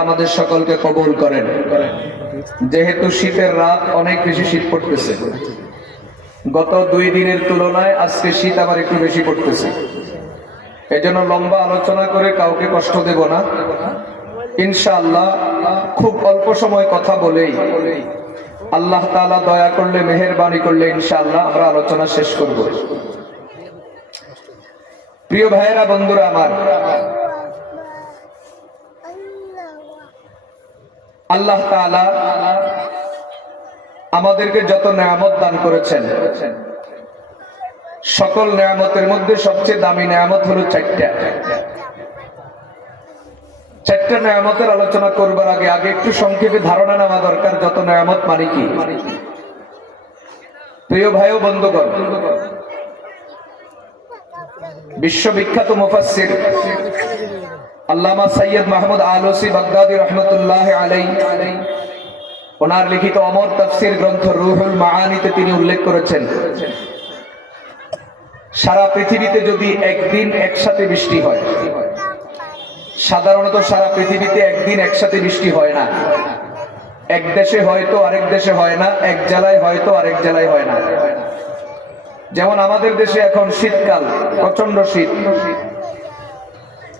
আমাদের সকলকে কবুল করেন। যেহেতু শীতের রাত, অনেক বেশি শীত পড়তেছে। গত 2 দিনের তুলনায় আজকে শীত আবার একটু বেশি পড়তেছে। এজন্য লম্বা আলোচনা করে কাউকে কষ্ট দেব না। ইনশাআল্লাহ খুব অল্প সময় কথা বলেই আল্লাহ তাআলা দয়া করলে, মেহেরবানি করলে ইনশাআল্লাহ আমরা আলোচনা শেষ করব। প্রিয় ভাইয়েরা, বন্ধুরা আমার, আল্লাহ তাআলা আমাদেরকে যত নেয়ামত দান করেছেন, সকল নেয়ামতের মধ্যে সবচেয়ে দামি নেয়ামত হলো 4টা। 4টা নেয়ামতের আলোচনা করবার আগে একটু সংক্ষেপে ধারণা নেওয়া দরকার যত নেয়ামত মানে কি। প্রিয় ভাই ও বন্ধুগণ, বিশ্ববিখ্যাত মুফাসসির আল্লামা সৈয়দ মাহমুদ আলুসি বাগদাদি রহমতুল্লাহ আলাইহি ওনার লিখিত অমর তাফসীর গ্রন্থ রুহুল মাআনিতে তিনি উল্লেখ করেছেন, সারা পৃথিবীতে যদি একদিন একসাথে বৃষ্টি হয়, সাধারণত সারা পৃথিবীতে একদিন একসাথে বৃষ্টি হয় না। এক দেশে হয়তো আরেক দেশে হয় না, এক জেলায় হয়তো আরেক জেলায় হয় না। যেমন আমাদের দেশে এখন শীতকাল, প্রচন্ড শীত,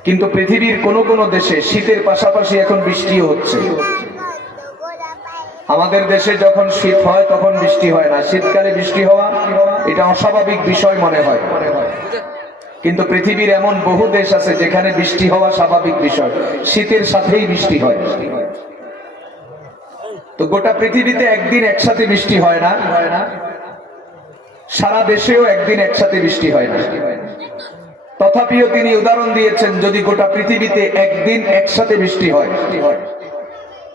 কিন্তু পৃথিবীর কোন কোন দেশে শীতের পাশাপাশি এখন বৃষ্টিও হচ্ছে। আমাদের দেশে যখন শীত হয় তখন বৃষ্টি হয় না, শীতকালে বৃষ্টি হওয়া এটা অস্বাভাবিক বিষয় মনে হয়। কিন্তু পৃথিবীর এমন বহু দেশ আছে যেখানে বৃষ্টি হওয়া স্বাভাবিক বিষয়, শীতের সাথেই বৃষ্টি হয়। তো গোটা পৃথিবীতে একদিন একসাথে বৃষ্টি হয় না, সারা দেশেও একদিন একসাথে বৃষ্টি হয় না। তথাপিও তিনি উদাহরণ দিয়েছেন, যদি গোটা পৃথিবীতে একদিন একসাথে বৃষ্টি হয়,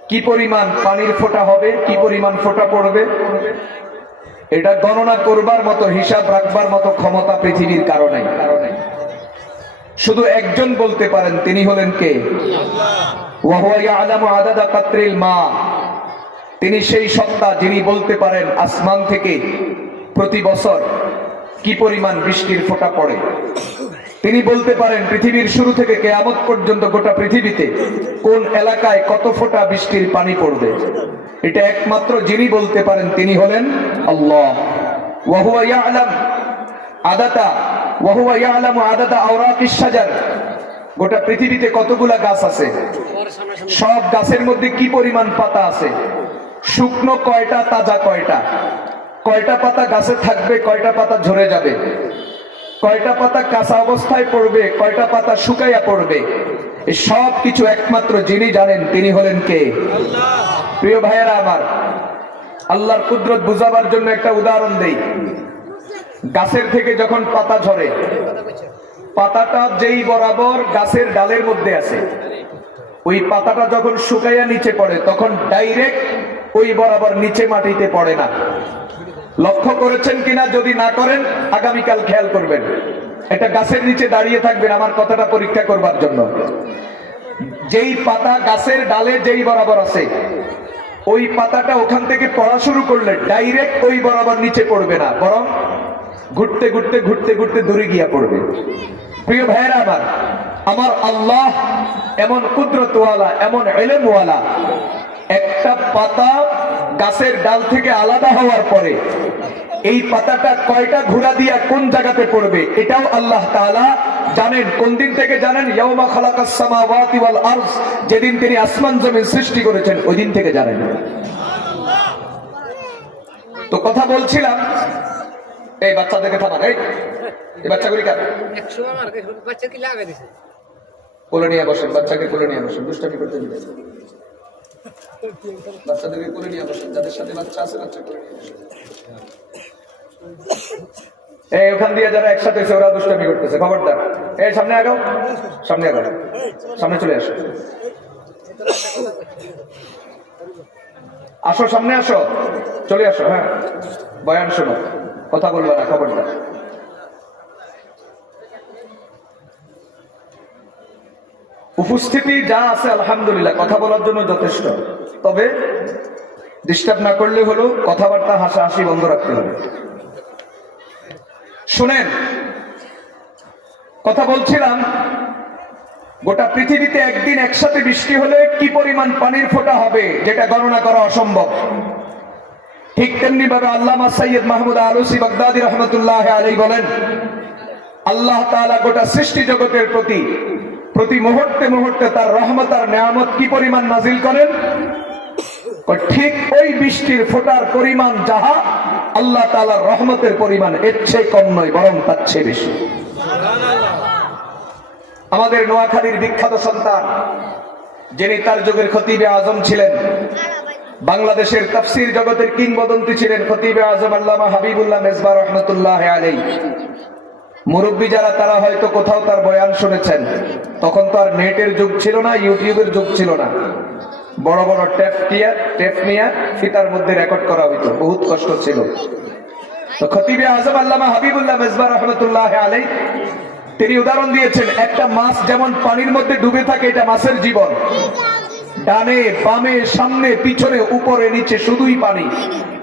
কি পরিমাণ পানির ফোঁটা হবে, কি পরিমাণ ফোঁটা পড়বে, এটা গণনা করবার মতো, হিসাব রাখবার মতো ক্ষমতা পৃথিবীর কারণে। শুধু একজন বলতে পারেন, তিনি হলেন কে? ওয়া হুয়া ইয়ালামু আদাদা কাতরিল মা। তিনি সেই সত্তা যিনি বলতে পারেন আসমান থেকে প্রতি বছর কি পরিমাণ বৃষ্টির ফোঁটা পড়ে। তিনি বলতে পারেন পৃথিবীর শুরু থেকে কিয়ামত পর্যন্ত গোটা পৃথিবীতে কোন এলাকায় কত ফোঁটা বৃষ্টির পানি পড়বে। এটা একমাত্র যিনি বলতে পারেন তিনি হলেন আল্লাহ। ওয়া হুয়া ইয়ালামু আদাদা আওরাকিশ শাজার। গোটা পৃথিবীতে কতগুলা গাছ আছে, সব গাছের মধ্যে কি পরিমাণ পাতা আছে, শুকনো কয়টা, তাজা কয়টা, কয়টা পাতা গাছে থাকবে, কয়টা পাতা ঝরে যাবে, কয়টা পাতা কাঁচা অবস্থায় পড়বে, কয়টা পাতা শুকাইয়া পড়বে, এই সব কিছু একমাত্র যিনি জানেন তিনি হলেন কে? আল্লাহ। প্রিয় ভাইয়েরা আমার, আল্লাহর কুদরত বুঝাবার জন্য একটা উদাহরণ দেই। গাছের থেকে যখন পাতা ঝরে, পাতাটা যেই বরাবর গাছের ডালের মধ্যে আছে, ওই পাতাটা যখন শুকাইয়া নিচে পড়ে তখন ডাইরেক্ট ওই বরাবর নিচে মাটিতে পড়ে না। লক্ষ্য করেছেন কিনা? যদি না করেন আগামীকাল খেয়াল করবেন, এটা গাছের নিচে দাঁড়িয়ে থাকবেন আমার কথাটা পরীক্ষা করবার জন্য। যেই পাতা গাছের ডালে যেই বরাবর আছে, ওই পাতাটা ওখান থেকে পড়া শুরু করলে ডাইরেক্ট ওই বরাবর নিচে পড়বে না, বরং ঘুরতে ঘুরতে ঘুরতে ঘুরতে দূরে গিয়া পড়বে। প্রিয় ভাইয়েরা আমার, আমার আল্লাহ এমন কুদরতওয়ালা, এমন ইলমওয়ালা, একটা পাতা গাছের ডাল থেকে আলাদা হওয়ার পরে এই পাতাটা কয়টা ঘোরা দিয়া কোন জায়গাতে পড়বে এটাও আল্লাহ তাআলা জানেন। কোন দিন থেকে জানেন? ইয়াউমা খালাকাস সামাওয়াতি ওয়াল আরজ, যেদিন তিনি আসমান জমিন সৃষ্টি করেছেন ওই দিন থেকে জানেন। তো কথা বলছিলাম, এই বাচ্চাদেরকে থামান, এই বাচ্চাগুলি কার কোলে নিয়ে বসেন, বাচ্চাকে কোলে নিয়ে বসেন, দুষ্টামি করতে দিবেন। বাচ্চাদেরকে কোলে নিয়ে বসেন, যাদের সাথে বাচ্চা আছে বাচ্চা কোলে নিয়ে বসেন। এই ওখান দিয়ে যারা একসাথে এসে ওরা দুষ্টামি করতেছে, খবরদার। এই সামনে আগাও, সামনে আগাও, সামনে চলে আসো, আসো সামনে আসো, চলে আসো। হ্যাঁ, বয়ান শোনো, কথা বলবো না, খবরদার। উপস্থিতি যা আছে আলহামদুলিল্লাহ, কথা বলার জন্য যথেষ্ট। তবে ডিস্টার্ব না করলে হলো, কথাবার্তা হাসাহাসি বন্ধ রাখতে হবে। শুনেন, কথা বলছিলাম গোটা পৃথিবীতে একদিন একসাথে বৃষ্টি হলে কি পরিমাণ পানির ফোঁটা হবে যেটা গণনা করা অসম্ভব। ঠিক তেমনি ভাবে আল্লামা সৈয়দ মাহমুদ আলুসি বাগদাদি রহমতুল্লাহ আলাইহি বলেন, আল্লাহ তাআলা গোটা সৃষ্টি জগতের প্রতি মুহূর্তে মুহূর্তে তার রহমত আর নেয়ামত কি পরিমাণ নাজিল করেন, ঠিক ওই বৃষ্টির ফোঁটার পরিমাণ যাহা আল্লাহ তাআলার রহমতের পরিমাণ এর চেয়ে কম নয়, বরং তার চেয়ে বেশি। আমাদের নোয়াখালীর বিখ্যাত সন্তান, যিনি তার যুগের খতিবে আজম ছিলেন, বাংলাদেশের তাফসীর জগতের কিংবদন্তি ছিলেন খতিবে আজম আল্লামা হাবিবুল্লাহ মেজবা রহমতুল্লাহ আলাইহি। মুরব্বী যারা তারা হয়তো কোথাও তার বয়ান শুনেছেন। তখন তো আর নেটের যুগ ছিল না, ইউটিউবের যুগ ছিল না। বড় বড় টেপ নিয়ে ফিতার মধ্যে রেকর্ড করা হইতো, বহুত কষ্ট ছিল। তো খতিবে আজম আল্লামা হাবিবুল্লাহ মেজবা রহমতুল্লাহ আলাইহি তিনি উদাহরণ দিয়েছেন, একটা মাছ যেমন পানির মধ্যে ডুবে থাকে, এটা মাছের জীবন। ডানে বামে সামনে পিছনে উপরে নিচে শুধুই পানি।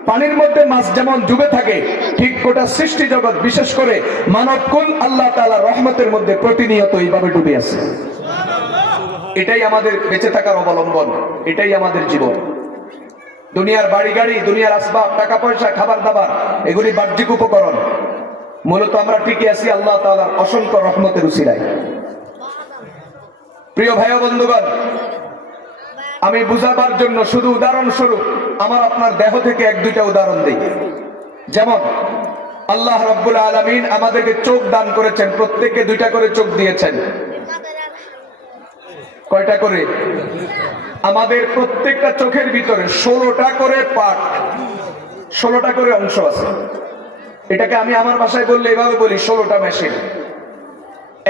পানির মধ্যে মাছ যেমন ডুবে থাকে, ঠিক গোটা সৃষ্টি জগৎ বিশেষ করে মানবকুল আল্লাহ তাআলার রহমতের মধ্যে প্রতিনিয়ত এইভাবে ডুবে আছে। এটাই আমাদের বেঁচে থাকার অবলম্বন, এটাই আমাদের জীবন। দুনিয়ার বাড়ি গাড়ি, দুনিয়ার আসবাব, টাকা পয়সা, খাবার দাবার, এগুলি বাহ্যিক উপকরণ। মূলত আমরা টিকে আছি আল্লাহ তাআলার অসংখ্য রহমতের উসিলায়। প্রিয় ভাই ও বন্ধুগণ, আমি বুঝাবার জন্য শুধু উদাহরণস্বরূপ আমার আপনার দেহ থেকে এক দুইটা উদাহরণ দিই। যেমন আল্লাহ রাব্বুল আলামিন আমাদেরকে চোখ দান করেছেন, প্রত্যেককে দুইটা করে চোখ দিয়েছেন। কয়টা করে? আমাদের প্রত্যেকটা চোখের ভিতরে 16টা করে পার্ট, 16টা করে অংশ আছে। এটাকে আমি আমার ভাষায় বললে এভাবে বলি, 16টা মেশিন।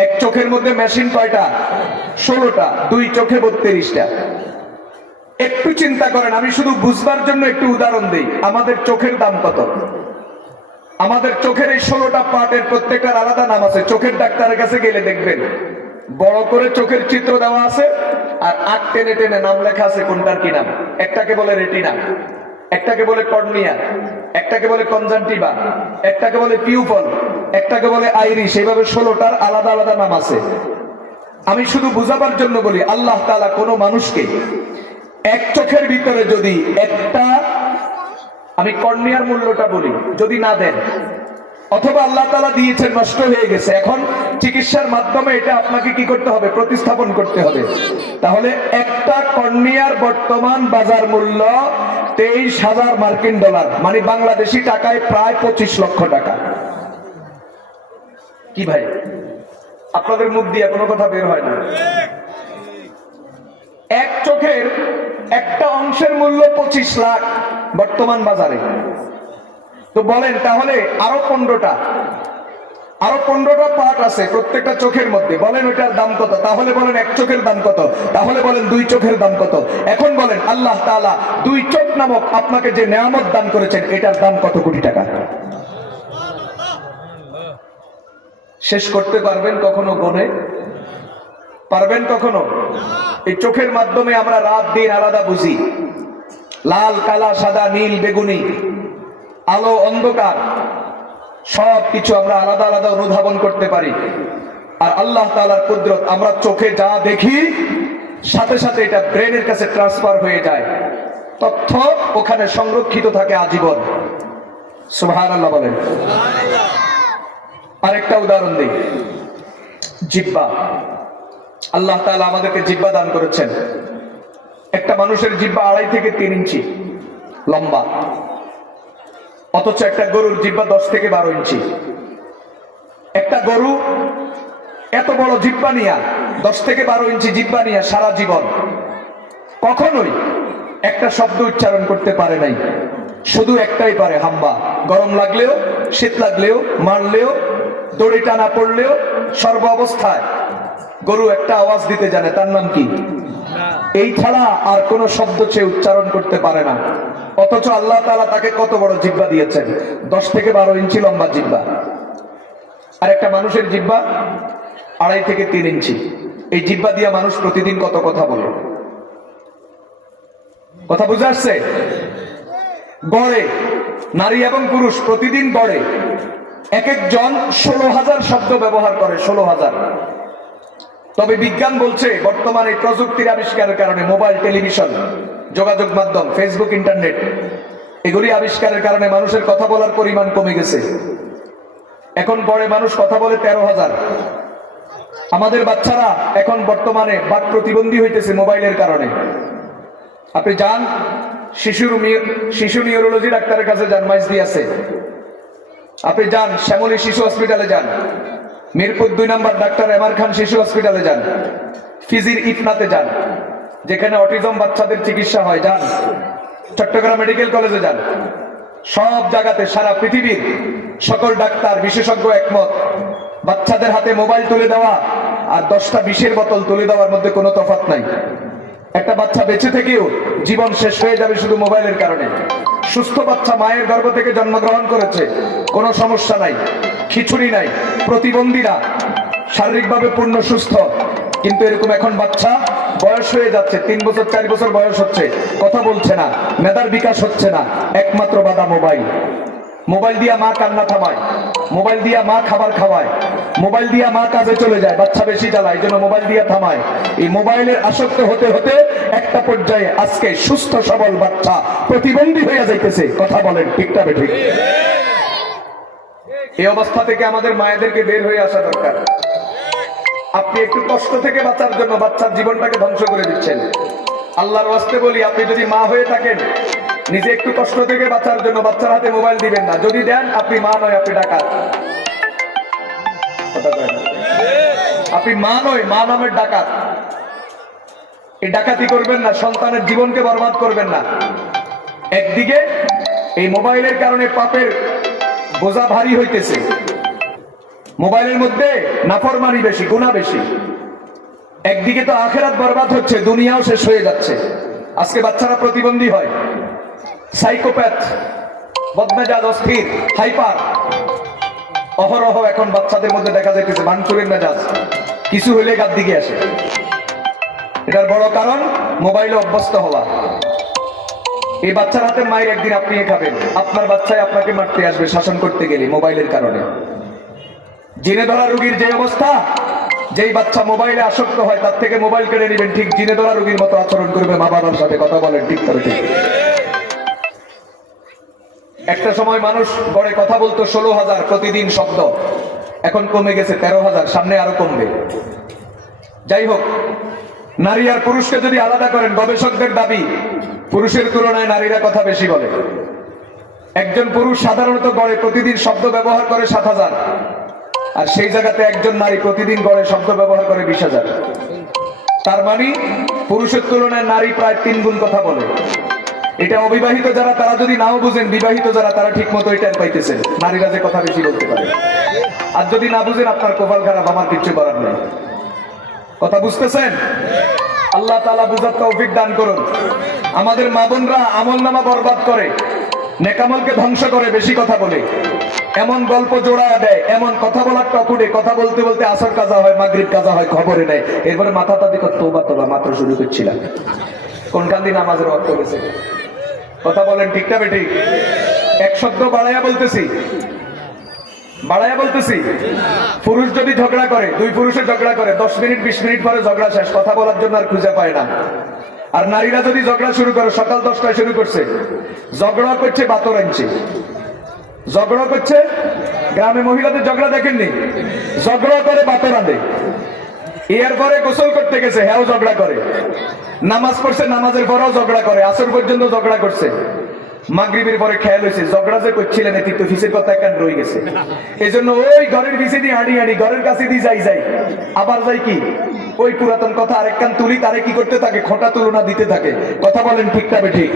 এক চোখের মধ্যে মেশিন কয়টা? 16টা। দুই চোখে 32টা। একটু চিন্তা করেন, আমি শুধু বুঝবার জন্য একটু উদাহরণ দিই। আমাদের চোখের দাম কত? আমাদের চোখের এই 16টা পার্টের প্রত্যেকটার আলাদা নাম আছে। চোখের ডাক্তারের কাছে গেলে দেখবেন বড় করে চোখের চিত্র দেওয়া আছে, আর 8 টেনে টেনে নাম লেখা আছে কোনটার কি নাম। একটাকে বলে রেটিনা, একটাকে বলে কর্নিয়া, একটাকে বলে কনজাংটিভা, একটাকে বলে পিউপল, একটাকে বলে আইরিশ। এইভাবে 16টার আলাদা আলাদা নাম আছে। আমি শুধু বুঝাবার জন্য বলি, আল্লাহ তাআলা কোনো মানুষকে এক চোখের ভিতরে যদি একটা, আমি কর্নিয়ার মূল্যটা বলি, যদি না দেন, অথবা আল্লাহ তাআলা দিয়েছেন নষ্ট হয়ে গেছে, এখন চিকিৎসার মাধ্যমে এটা আপনাকে কি করতে হবে? প্রতিস্থাপন করতে হবে। তাহলে একটা কর্নিয়ার বর্তমান বাজার মূল্য 23,000 মার্কিন ডলার, মানে বাংলাদেশি টাকায় প্রায় 25 লক্ষ টাকা। কি ভাই, আপনাদের মুখ দিয়ে কোনো কথা বের হয় না? এক চোখের একটা অংশের মূল্য 25 লাখ বর্তমান বাজারে। তো বলেন তাহলে আরো 15টা পার্ট আছে প্রত্যেকটা চোখের মধ্যে, বলেন ওইটার দাম কত? তাহলে বলেন এক চোখের দাম কত? তাহলে বলেন দুই চোখের দাম কত? এখন বলেন আল্লাহ তাআলা দুই চোখ নামক আপনাকে যে নেয়ামত দান করেছেন, এটার দাম কত কোটি টাকা? শেষ করতে পারবেন কখনো গণে? পারবেন কখনো? এই চোখের মাধ্যমে আমরা রাত দিন আলাদা বুঝি, লাল কালা সাদা নীল বেগুনি, আলো অন্ধকার, সব কিছু আমরা আলাদা আলাদা অনুধাবন করতে পারি। আর আল্লাহ তাআলার কুদরত, আমরা চোখে যা দেখি সাথে সাথে এটা ব্রেনের কাছে ট্রান্সফার হয়ে যায়, তথ্য ওখানে সংরক্ষিত থাকে আজীবন। সুবহানাল্লাহ বলেন। আরেকটা উদাহরণ দিই, জিহ্বা। আল্লাহ তাআলা আমাদেরকে জিহ্বা দান করেছেন। একটা মানুষের জিহ্বা 2.5 থেকে 3 ইঞ্চি লম্বা, অথচ একটা গরুর জিহ্বা 10 থেকে 12 ইঞ্চি। একটা গরু এত বড় জিহ্বা নিয়া, 10 থেকে 12 ইঞ্চি জিহ্বা নিয়া সারা জীবন কখনোই একটা শব্দ উচ্চারণ করতে পারে নাই। শুধু একটাই পারে, হাম্বা। গরম লাগলেও, শীত লাগলেও, মারলেও, দড়ি টানা পড়লেও, সর্ব অবস্থায় গরু একটা আওয়াজ দিতে জানে, তার নাম কি? এই ছাড়া আর কোন শব্দ সে উচ্চারণ করতে পারে না। অথচ আল্লাহ তাআলা তাকে কত বড় জিহ্বা দিয়েছেন, 10 থেকে 12 ইঞ্চি লম্বা জিহ্বা। আর একটা মানুষের জিহ্বা 2.5 থেকে 3 ইঞ্চি। এই জিহ্বা দিয়ে মানুষ প্রতিদিন কত কথা বলে? কথা বুঝে আসছে? গড়ে নারী এবং পুরুষ প্রতিদিন গড়ে এক একজন 16,000 শব্দ ব্যবহার করে। 16,000। তবে বিজ্ঞান বলছে বর্তমানে প্রযুক্তির আবিষ্কারের কারণে মোবাইল, টেলিভিশন, যোগাযোগ মাধ্যম, ফেসবুক, ইন্টারনেট এগুলি আবিষ্কারের কারণে মানুষের কথা বলার পরিমাণ কমে গেছে। এখন গড়ে মানুষ কথা বলে 13,000। আমাদের বাচ্চারা এখন বর্তমানে বাক প্রতিবন্ধী হইতেছে মোবাইলের কারণে। আপনি যান শিশু নিউরোলজি ডাক্তারের কাছে যান, মাইজদি আছে। আপনি যান শ্যামলী শিশু হসপিটালে যান, মিরপুর 2 নম্বর ডাক্তার এমআর খান শিশু হসপিটালে যান, ফিজির ইফনাতে যান যেখানে অটিজম বাচ্চাদের চিকিৎসা হয়, যান চট্টগ্রাম মেডিকেল কলেজে যান। সব জায়গাতে সারা পৃথিবীর সকল ডাক্তার বিশেষজ্ঞ একমত, বাচ্চাদের হাতে মোবাইল তুলে দেওয়া আর 10টা বিষের বোতল তুলে দেওয়ার মধ্যে কোনো তফাৎ নাই। একটা বাচ্চা বেঁচে থেকেও জীবন শেষ হয়ে যাবে শুধু মোবাইলের কারণে। সুস্থ বাচ্চা মায়ের গর্ভ থেকে জন্মগ্রহণ করেছে, কোনো সমস্যা নাই, খিচুড়ি নাই, প্রতিবন্ধীরা শারীরিকভাবে পূর্ণ সুস্থ, কিন্তু এরকম এখন বাচ্চা বয়স হয়ে যাচ্ছে, 3 বছর 4 বছর বয়স হচ্ছে, কথা বলছে না, মেধার বিকাশ হচ্ছে না, একমাত্র বাধা মোবাইল। মোবাইল দিয়া মা কান্না থামায়, মোবাইল দিয়া মা খাবার খাওয়ায়, মোবাইল দিয়া মা কাজে চলে যায়, বাচ্চা বেশি জ্বালায়, এই জন্য মোবাইল দিয়া থামায়। এই মোবাইলের আসক্ত হতে হতে একটা পর্যায়ে আজকে সুস্থ সবল বাচ্চা প্রতিবন্ধী হয়ে যাইতেছে। কথা বলেন ঠিক না ঠিক? এই অবস্থা থেকে আমাদের মায়েদেরকে বের হয়ে আসা দরকার। আপনি একটু কষ্ট থেকে বাঁচার জন্য বাচ্চার জীবনটাকে ধ্বংস করে দিচ্ছেন। আল্লাহর ওয়াস্তে বলি, আপনি যদি মা হয়ে থাকেন, নিজে একটু কষ্ট থেকে বাঁচার জন্য বাচ্চার হাতে মোবাইল দিবেন না। যদি দেন, আপনি মা নয়, আপনি ডাকাত। আপনি মা নয়, মা নামের ডাকাত। এই ডাকাতি করবেন না, সন্তানের জীবনকে বরবাদ করবেন না। একদিকে এই মোবাইলের কারণে পাপের বোঝা ভারী হইতেছে, মোবাইলের মধ্যে নাফরমানি বেশি, গুনাহ বেশি। একদিকে তো আখিরাত বরবাদ হচ্ছে, দুনিয়াও শেষ হয়ে যাচ্ছে। আজকে বাচ্চারা প্রতিবন্ধী হয়, সাইকোপ্যাথ, বদমেজাজ, অস্থির, হাইপার, অহরহ এখন বাচ্চাদের মধ্যে দেখা যাইতেছে ভাঙচুরের মেজাজ, কিছু হইলে গাদ দিকে আসে। এটার বড় কারণ মোবাইলে অভ্যস্ত হওয়া। এই বাচ্চার হাতে মায়ের একদিন আপনি খাবেন, আপনার বাচ্চায় আপনাকে মারতে আসবে শাসন করতে গেলে মোবাইলের কারণে। জিনে ধরা রোগীর যে অবস্থা, যেই বাচ্চা মোবাইলে আসক্ত হয় তার থেকে মোবাইল কেড়ে নেবেন, ঠিক জিনে ধরা রোগীর মতো আচরণ করবে মা বাবার সাথে। কথা বলেন ঠিক তবে ঠিক? একটা সময় মানুষ গড়ে কথা বলতো 16,000 প্রতিদিন শব্দ, এখন কমে গেছে 13,000, সামনে আরো কমবে। যাই হোক, নারী আর পুরুষকে যদি আলাদা করেন, গবেষকদের দাবি পুরুষের তুলনায় নারীরা কথা বেশি বলে। একজন পুরুষ সাধারণত গড়ে প্রতিদিন শব্দ ব্যবহার করে 7,000, আর সেই জায়গাতে একজন নারী প্রতিদিন গড়ে শব্দ ব্যবহার করে 20,000। তার মানে পুরুষের তুলনায় নারী প্রায় 3 গুণ কথা বলে। এটা অবিবাহিত যারা, তারা যদি নাও বুঝেন, বিবাহিত যারা তারা ঠিক মতো এটা পাইতেছেন, নারীরা যে কথা বেশি বলতে পারে। আর যদি না বুঝেন, আপনার কপাল খারাপ, আমার কিচ্ছু করার নেই। কথা বুঝতেছেন? আল্লাহ তাআলা বুঝার তৌফিক দান করুন। আমাদের মা বোনরা আমলনামা বরবাদ করে, নেকামলকে ধ্বংস করে বেশি কথা বলে, এমন গল্প জোড়ায় দেয়, এমন কথা বলার টকুডে, কথা বলতে বলতে আসর কাজা হয়, মাগরিব কাজা হয়, খবরে নেয়। এরপরে মাথা তাদি তওবা তওবা, মাত্র শুরু করছিলাম, কোনখান দিয়ে নামাজের ওয়াক্ত গেছে। কথা বলেন ঠিক না বেঠিক? এক শব্দ বাড়াইয়া বলতেছি, বাড়াইয়া বলতেছি। পুরুষ যদি ঝগড়া করে, 2 পুরুষে ঝগড়া করে, 10 মিনিট 20 মিনিট পরে ঝগড়া শেষ, কথা বলার জন্য আর খুঁজে পায় না। আর নারীরা যদি ঝগড়া শুরু করে, সকাল 10টায় শুরু করছে, ঝগড়া করছে 12 ইঞ্চি, ঝগড়া করছে। গ্রামে মহিলাদের ঝগড়া দেখেননি? ঝগড়া করে 12 আঁধে। এরপরে গোসল করতে গেছে, হ্যাঁ ঝগড়া করে। নামাজ পড়ছে, নামাজের পরেও ঝগড়া করে, আসর পর্যন্ত ঝগড়া করছে। মাগরিবের পরে খেয়াল হয়েছে ঝগড়া যে করছিলেন, এটি তো ফিসের কথা একখান রয়ে গেছে। এই জন্য ওই ঘরের ফিসে দিয়ে হাঁড়ি হাঁড়ি ঘরের কাছে দিয়ে যাই, আবার যাই কি ওই পুরাতন কথা আরেকখান তুলি, তারে কি করতে থাকে, খোঁটা তুলনা দিতে থাকে। কথা বলেন ঠিক না ঠিক?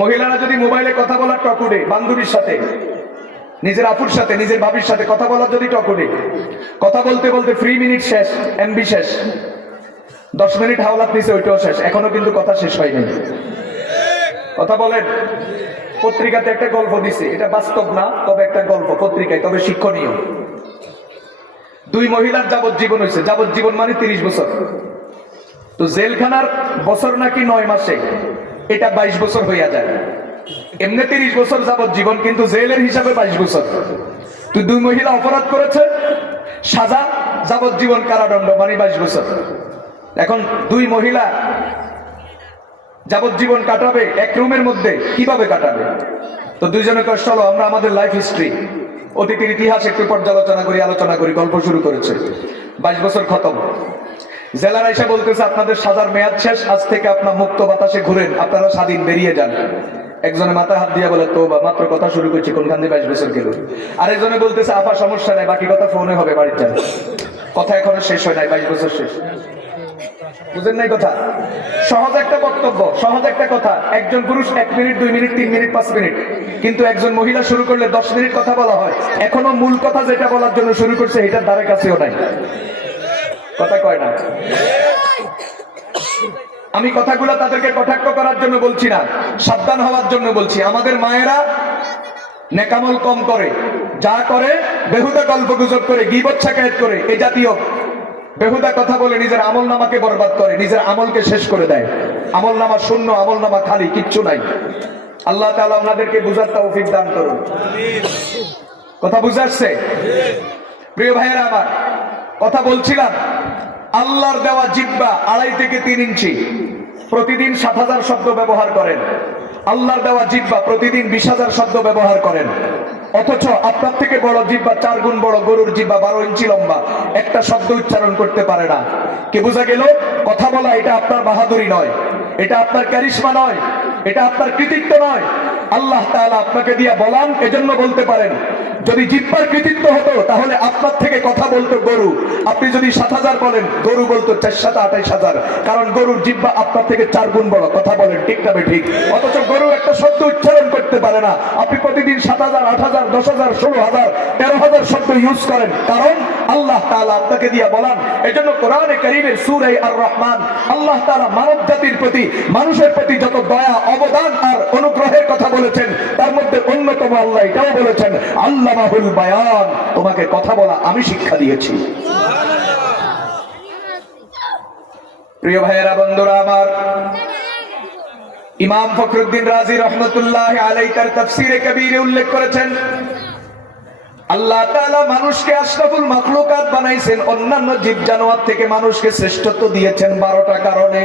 মহিলারা যদি মোবাইলে কথা বলার টকুডে, বান্ধবীর সাথে, নিজের আপুর সাথে, নিজের ভাবির সাথে কথা বলার যদি টকুডে, কথা বলতে বলতে ফ্রি মিনিট শেষ, এমবি শেষ, 10 মিনিট হাওলাত নিচে, ওইটাও শেষ, এখনো কিন্তু কথা শেষ হয়নি। কথা বলেন। পত্রিকাতে একটা গল্প দিছে, এটা বাস্তব না, তবে একটা গল্প পত্রিকায়, তবে শিক্ষণীয়। 2 মহিলার যাবজ্জীবন হয়েছে, যাবজ্জীবন মানে 30 বছর। তো জেলখানার বছর নাকি 9 মাসে, এটা 22 বছর হইয়া যায়। এমনি 30 বছর যাবজ্জীবন, কিন্তু জেলের হিসাবে 22 বছর। তো 2 মহিলা অপরাধ করেছে, সাজা যাবজ্জীবন কারাদণ্ড, মানে 22 বছর। এখন দুই মহিলা যাবজ্জীবন কাটাবে এক রুমের মধ্যে, কিভাবে কাটাবে? তো দুইজনে কষ্ট হলো, আমরা আমাদের লাইফ হিস্ট্রি, অতীতের ইতিহাস একটু পর্যালোচনা করি, আলোচনা করি। গল্প শুরু করেছে, 22 বছর খতম। জেলার এসে বলতেছে আপনাদের সাজার মেয়াদ শেষ, আজ থেকে আপনার মুক্ত বাতাসে ঘুরেন, আপনারা স্বাধীন, বেরিয়ে যান। একজনে মাথায় হাত দিয়ে বলে তো মাত্র কথা শুরু করছি, কোনখান দিয়ে 22 বছর গেল। আর একজনে বলতেছে আপা সমস্যা নাই, বাকি কথা ফোনে হবে, বাড়ির যান। কথা এখনো শেষ হয় নাই, 22 বছর শেষ। বুঝেন নাই কথা? সহজ একটা বক্তব্য, সহজ একটা কথা। একজন পুরুষ 1 মিনিট, 2 মিনিট, 3 মিনিট, 5 মিনিট, কিন্তু একজন মহিলা শুরু করলে 10 মিনিট কথা বলা হয়। এখনো মূল কথা যেটা বলার জন্য শুরু করছে এটার ধারে কাছেও নাই, কথা কয় না। আমি কথাগুলো তাদেরকে কটাক্ষ করার জন্য বলছি না, সাবধান হওয়ার জন্য বলছি। আমাদের মায়েরা নেকামল কম করে, যা করে বেহুদা গল্প গুজব করে, গীবত শাকায়েত করে, এই জাতীয় বেহুদা কথা বলে নিজের আমল নামাকে বরবাদ করে, নিজের আমলকে শেষ করে দেয়। আমল নামা শূন্য, আমল নামা খালি, কিচ্ছু নাই। আল্লাহ তাআলা আপনাদেরকে বুঝার তৌফিক দান করুন। কথা বুঝে আসছে? প্রিয় ভাইয়েরা আমার, কথা বলছিলাম, আল্লাহর দেওয়া জিহ্বা 2.5 থেকে 3 ইঞ্চি, প্রতিদিন 7,000 শব্দ ব্যবহার করেন। আল্লাহর দেওয়া জিহ্বা প্রতিদিন 20,000 শব্দ ব্যবহার করেন। অথচ আপনার থেকে বড় জিহ্বা, 4 গুণ বড় গরুর জিহ্বা, 12 ইঞ্চি লম্বা, একটা শব্দ উচ্চারণ করতে পারে না। কি বোঝা গেল? কথা বলা এটা আপনার বাহাদুরি নয়, এটা আপনার ক্যারিশমা নয়, এটা আপনার কৃতিত্ব নয়। আল্লাহ তাআলা আপনাকে দিয়া বলান, এজন্য বলতে পারেন। যদি জিহ্বার কৃতিত্ব হতো তাহলে আপনার থেকে কথা বলতো গরু। আপনি যদি 7,000 বলেন, গরু বলতো 4,28,000, কারণ গরুর জিহ্বা আপনার থেকে 4 গুণ বড়। কথা বলেন ঠিক না ঠিক? অথচ গরু একটা শব্দ উচ্চারণ করতে পারে না। আপনি প্রতিদিন 7,000, 8,000, 10,000, 16,000, 13,000 শব্দ ইউজ করেন, কারণ আল্লাহ তাআলা আপনাকে দিয়া বলান। এজন্য কোরআনে কারীমের সূরা আর রহমান আল্লাহ তাআলা মানব জাতির প্রতি, মানুষের প্রতি যত দয়া, অবদান আর অনুগ্রহের কথা বলেছেন, তার মধ্যে অন্যতম আল্লাহ এটাও বলেছেন, আল্লামাহুল বায়ান, তোমাকে কথা বলা আমি শিক্ষা দিয়েছি। প্রিয় ভাইয়েরা, বন্ধুরা আমার, ইমাম ফখরুদ্দিন রাজি রহমতুল্লাহ আলাইহি তার তাফসীরে কবীরে উল্লেখ করেছেন, আল্লাহ তাআলা মানুষকে আশরাফুল মাখলুকাত বানাইছেন, অন্যান্য জীব জানোয়ার থেকে মানুষকে শ্রেষ্ঠত্ব দিয়েছেন 12টা কারণে।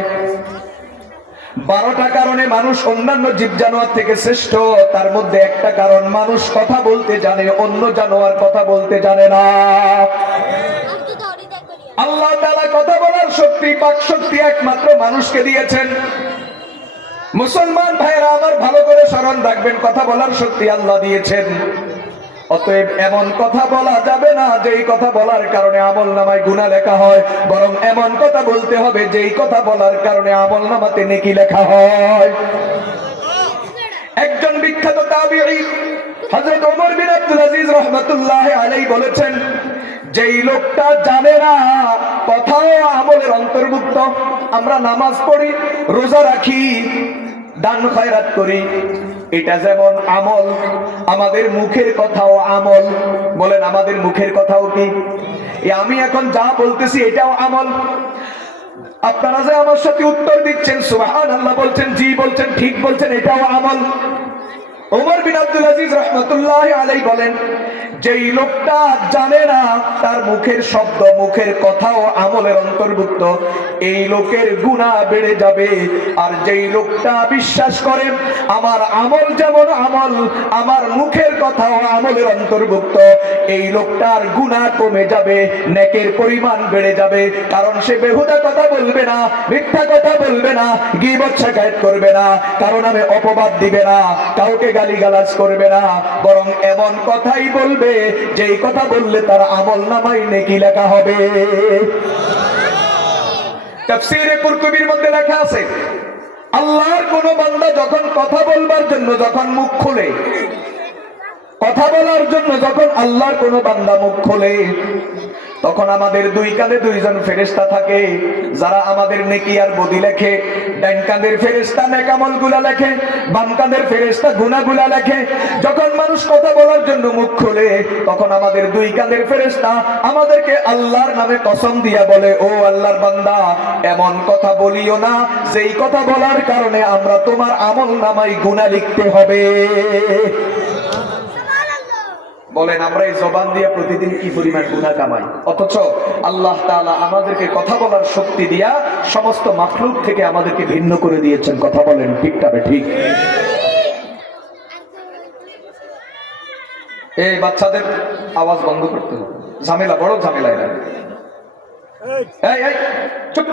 12টা কারণে মানুষ অন্যান্য জীব জানোয়ার থেকে শ্রেষ্ঠ। তার মধ্যে একটা কারণ, মানুষ কথা বলতে জানে, অন্য জানোয়ার কথা বলতে জানে না। আল্লাহ তাআলা কথা বলার শক্তি, বাক শক্তি একমাত্র মানুষকে দিয়েছেন। মুসলমান ভাইরা আমার, ভালো করে স্মরণ রাখবেন, কথা বলার শক্তি আল্লাহ দিয়েছেন। অতএব এমন কথা বলা যাবে না যেই কথা বলার কারণে আমলনামায় গুনাহ লেখা হয়, বরং এমন কথা বলতে হবে যেই কথা বলার কারণে আমলনামাতে নেকি লেখা হয়। একজন বিখ্যাত তাবিঈ হযরত ওমর বিন আব্দুল আজিজ রাহমাতুল্লাহি আলাইহি বলেছেন, যেই লোকটা জানে না কথাও আমলের অন্তর্ভুক্ত, আমরা নামাজ পড়ি, রোজা রাখি, দান খয়রাত করি, এটা যেমন আমল, আমাদের মুখের কথাও আমল। বলেন, আমাদের মুখের কথাও কি? আমি এখন যা বলতেছি এটাও আমল। আপনারা যে আমার সাথে উত্তর দিচ্ছেন, সুবহানাল্লাহ বলছেন, জি বলছেন, ঠিক বলছেন, এটাও আমল। ওমর বিন আব্দুল আজিজ রাহমাতুল্লাহি আলাইহি বলেন, যেই লোকটা জানে না তার মুখের শব্দ, মুখের কথাও আমলের অন্তর্ভুক্ত, এই লোকের গুনাহ বেড়ে যাবে। আর যেই লোকটা বিশ্বাস করে আমার আমল যেমন আমল, আমার মুখের কথাও আমলের অন্তর্ভুক্ত, এই লোকটার গুনাহ কমে যাবে, নেকের পরিমাণ বেড়ে যাবে। কারণ সে বেহুদা কথা বলবে না, মিথ্যা কথা বলবে না, গীবত শাকায়েত করবে না, কারো নামে অপবাদ দিবে না, কাউকে গালিগালাজ করবে না, বরং এমন কথাই বলবে যেই কথা বললে তার আমলনামায় নেকি লেখা হবে। তাফসীরে কুরতুবীর মধ্যে লেখা আছে, আল্লাহর কোন বান্দা যখন কথা বলবার জন্য, যখন মুখ খোলে, কথা বলার জন্য যখন আল্লাহর কোন বান্দা মুখ খোলে, তখন আমাদের দুই কাঁধে দুইজন ফেরেশতা থাকে, যারা আমাদের নেকি আর বদি লেখে। ডান কাঁধের ফেরেশতা নেকামল গুলা লেখে, বাম কাঁধের ফেরেশতা গুনাহগুলা লেখে। যখন মানুষ কথা বলার জন্য মুখ খোলে, তখন আমাদের দুই কাঁধের ফেরেশতা আমাদেরকে আল্লাহর নামে কসম দিয়া বলে, ও আল্লাহর বান্দা, এমন কথা বলিও না যেই কথা বলার কারণে আমরা তোমার আমল নামায় গুনাহ লিখতে হবে। বলেন আমরা এই জবান দিয়ে প্রতিদিন কি পরিমাণ গুনাহ কামাই, অথচ আল্লাহ তাআলা আমাদেরকে কথা বলার শক্তি দিয়া সমস্ত মাখলুক থেকে আমাদেরকে ভিন্ন করে দিয়েছেন। কথা বলেন ঠিক তবে ঠিক। এই বাচ্চাদের আওয়াজ বন্ধ করতে হবে, ঝামেলা, বড় ঝামেলা এটা। এই এই চুপ।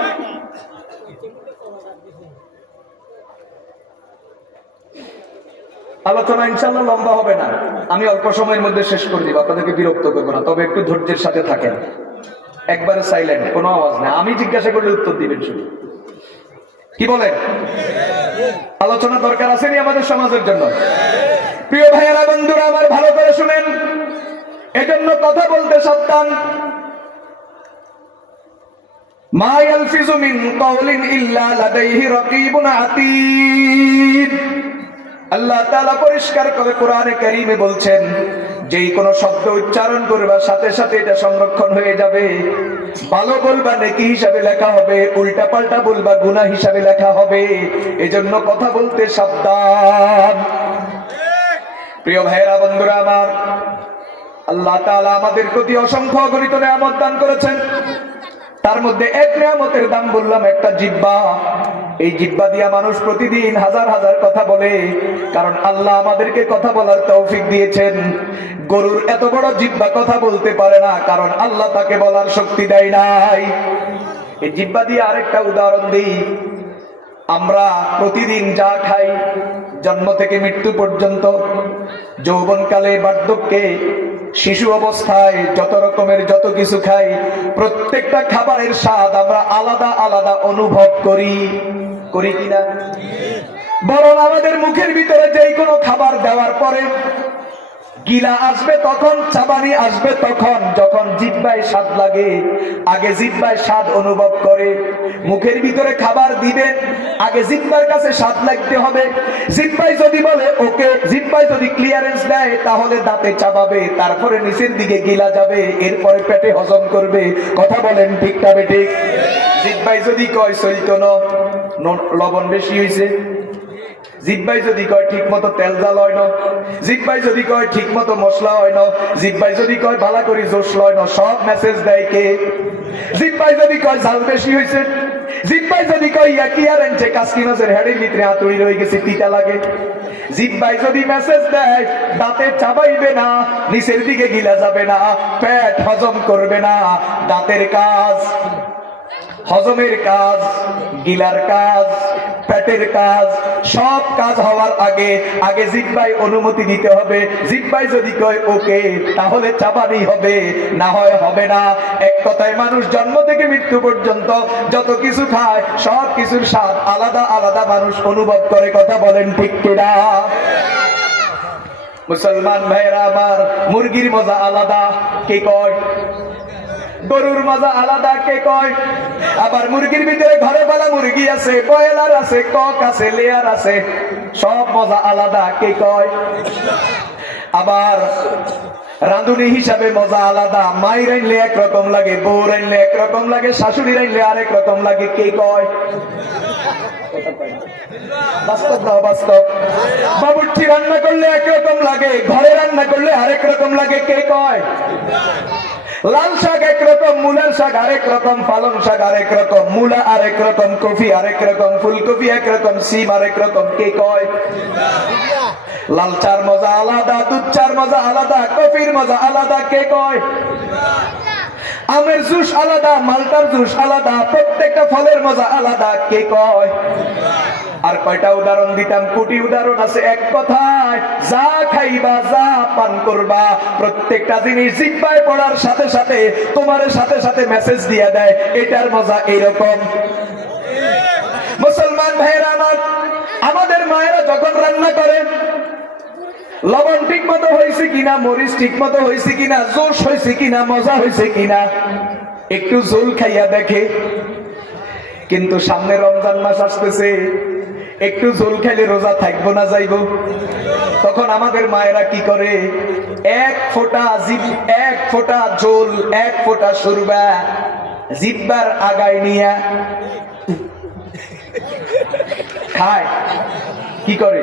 আলোচনা ইনশাআল্লাহ লম্বা হবে না, আমি অল্প সময়ের মধ্যে শেষ করে দিব, আপনাদেরকে বিরক্ত করবো না, তবে একটু ধৈর্যের সাথে থাকেন। একবারে সাইলেন্ট, কোনো আওয়াজ নাই, আমি জিজ্ঞাসা করলে উত্তর দিবেন শুধু। কি বলেন? আলোচনা দরকার আসেনি আমাদের সমাজের জন্য? প্রিয় ভাইয়েরা, বন্ধুরা আমার, ভালো করে শুনেন, এজন্য কথা বলতে সাবধান। মা ইয়ালফিজু মিন কাওলিন ইল্লা লাদাইহি রাকীবুন আতীদ। আল্লাহ তাআলা পরিষ্কার করে কোরআনে কারীমে বলছেন, যেই কোনো শব্দ উচ্চারণ করবা সাথে সাথে এটা সংরক্ষণ হয়ে যাবে। ভালো বলবা নেকি হিসাবে লেখা হবে, উল্টা পাল্টা বলবা গুনাহ হিসাবে লেখা হবে। এজন্য কথা বলতে সাবধান। প্রিয় ভাইয়েরা, বন্ধুরা আমার, আল্লাহ তাআলা আমাদের প্রতি অসংখ্য অগণিত নিয়ামত দান করেছেন। তার মধ্যে এক নিয়ামতের দাম বললাম একটা জিহ্বা। এই জিহ্বা দিয়া মানুষ প্রতিদিন হাজার হাজার কথা বলে, কারণ আল্লাহ আমাদেরকে কথা বলার তৌফিক দিয়েছেন। গরুর এত বড় জিহ্বা কথা বলতে পারে না, কারণ আল্লাহ তাকে বলার শক্তি দেয় নাই। এই জিহ্বা দিয়ে আরেকটা উদাহরণ দিই। আমরা প্রতিদিন যা খাই, জন্ম থেকে মৃত্যু পর্যন্ত, যৌবনকালে, বার্ধক্যে, শিশু অবস্থায়, যত রকমের যত কিছু খাই, প্রত্যেকটা খাবারের স্বাদ আমরা আলাদা আলাদা অনুভব করি, করি কিনা? বরং আমাদের মুখের ভিতরে যেই কোনো খাবার দেওয়ার পরে গিলা আসবে তখন, চাবানি আসবে তখন, যখন জিহ্বায় স্বাদ লাগে। আগে জিহ্বায় স্বাদ অনুভব করে। মুখের ভিতরে খাবার দিবেন, আগে জিহ্বার কাছে স্বাদ লাগতে হবে। জিহ্বায় যদি বলে ওকে, জিহ্বায় যদি ক্লিয়ারেন্স দেয়, তাহলে দাঁতে চাবাবে, তারপরে নিচের দিকে গিলা যাবে, এরপরে পেটে হজম করবে। কথা বলেন ঠিক তবে ঠিক। জিহ্বায় যদি কয় সৈতন লবণ বেশি হয়েছে, জিহ্বায় যদি কয় ঠিক মতো তেল জাল হয় না, জিহ্বায় যদি কয় ঠিক মতো মশলা হয় না, জিহ্বায় যদি কয় ভালো করে জোশ লয় না, সব মেসেজ দেয় কে? জিহ্বায় যদি কয় ঝাল বেশি হয়েছে, জিহ্বায় যদি কয় কি আর এনছে কাসকি মাছের হেডের ভিতরে হাতুড়ি রয়ে গেছে, তিতা লাগে। জিহ্বায় যদি মেসেজ দেয় দাঁতে চাবাইবে না, নিচের দিকে গিলা যাবে না, পেট হজম করবে না। দাঁতের কাজ, হজমের কাজ, গিলার কাজ, পেটের কাজ, সব কাজ হওয়ার আগে আগে জিহ্বায় অনুমতি দিতে হবে। জিহ্বায় যদি কয় ওকে, তাহলে চাবানি হবে, না হয় হবে না। এক কথায় মানুষ জন্ম থেকে মৃত্যু পর্যন্ত যত কিছু খায়, সব কিছুর স্বাদ আলাদা আলাদা মানুষ অনুভব করে। কথা বলেন ঠিক কিনা? মুসলমান ভাইরা আমার, মুরগির মজা আলাদা, কে কয়? গরুর মজা আলাদা, কে কয়? আবার মুরগির ভিতরে ঘরে পালা মুরগি আছে, ব্রয়লার আছে, কক আছে, লেয়ার আছে, সব মজা আলাদা, কে কয়? আবার রাঁধুনি হিসাবে মজা আলাদা। মাই রাইনলে একরকম লাগে, বউ রাইনলে একরকম লাগে, শাশুড়ি রাইনলে আরেক রকম লাগে, কে কয়? বাস্তব না বাস্তব? বাবুর্চি রান্না করলে একরকম লাগে, ঘরে রান্না করলে আরেক রকম লাগে, কে কয়? লাল শাক একরকম, মূলার শাক আরেক রকম, পালং শাক আরেক রকম, মূলা আরেক রকম, কফি আরেক রকম, ফুলকপি একরকম, সিম আরেক রকম, কে কয়? লাল চার মজা আলাদা, দুধ চার মজা আলাদা, কফির মজা আলাদা, কে কয়? আমের জুস আলাদা, মালটার জুস আলাদা, প্রত্যেকটা ফলের মজা আলাদা, কে কয়? আর কয়টা উদাহরণ দিতাম, কোটি উদাহরণ আছে। এক কথায় যা খাইবা, যা পান করবা, প্রত্যেকটা জিনিস জিহ্বায় পড়ার সাথে সাথে তোমার সাথে সাথে মেসেজ দিয়ে দেয়, এটার মজা এইরকম। মুসলমান ভাইয়েরা আমার, আমাদের মায়েরা যখন রান্না করে, লবণ ঠিক মতো হয়েছে কিনা, মরিচ ঠিক মতো হয়েছে কিনা, জোশ হয়েছে কিনা, মজা হয়েছে কিনা, একটু জোল খাইয়া দেখে। কিন্তু সামনে রমজান মাস আসতেছে, একটু জোল খাইলে রোজা থাকবো না যাইব? তখন আমাদের মায়েরা কি করে? এক ফোঁটা জোল, এক ফোঁটা সুরবা জিহ্বার আগায় নিয়া খায়। কি করে?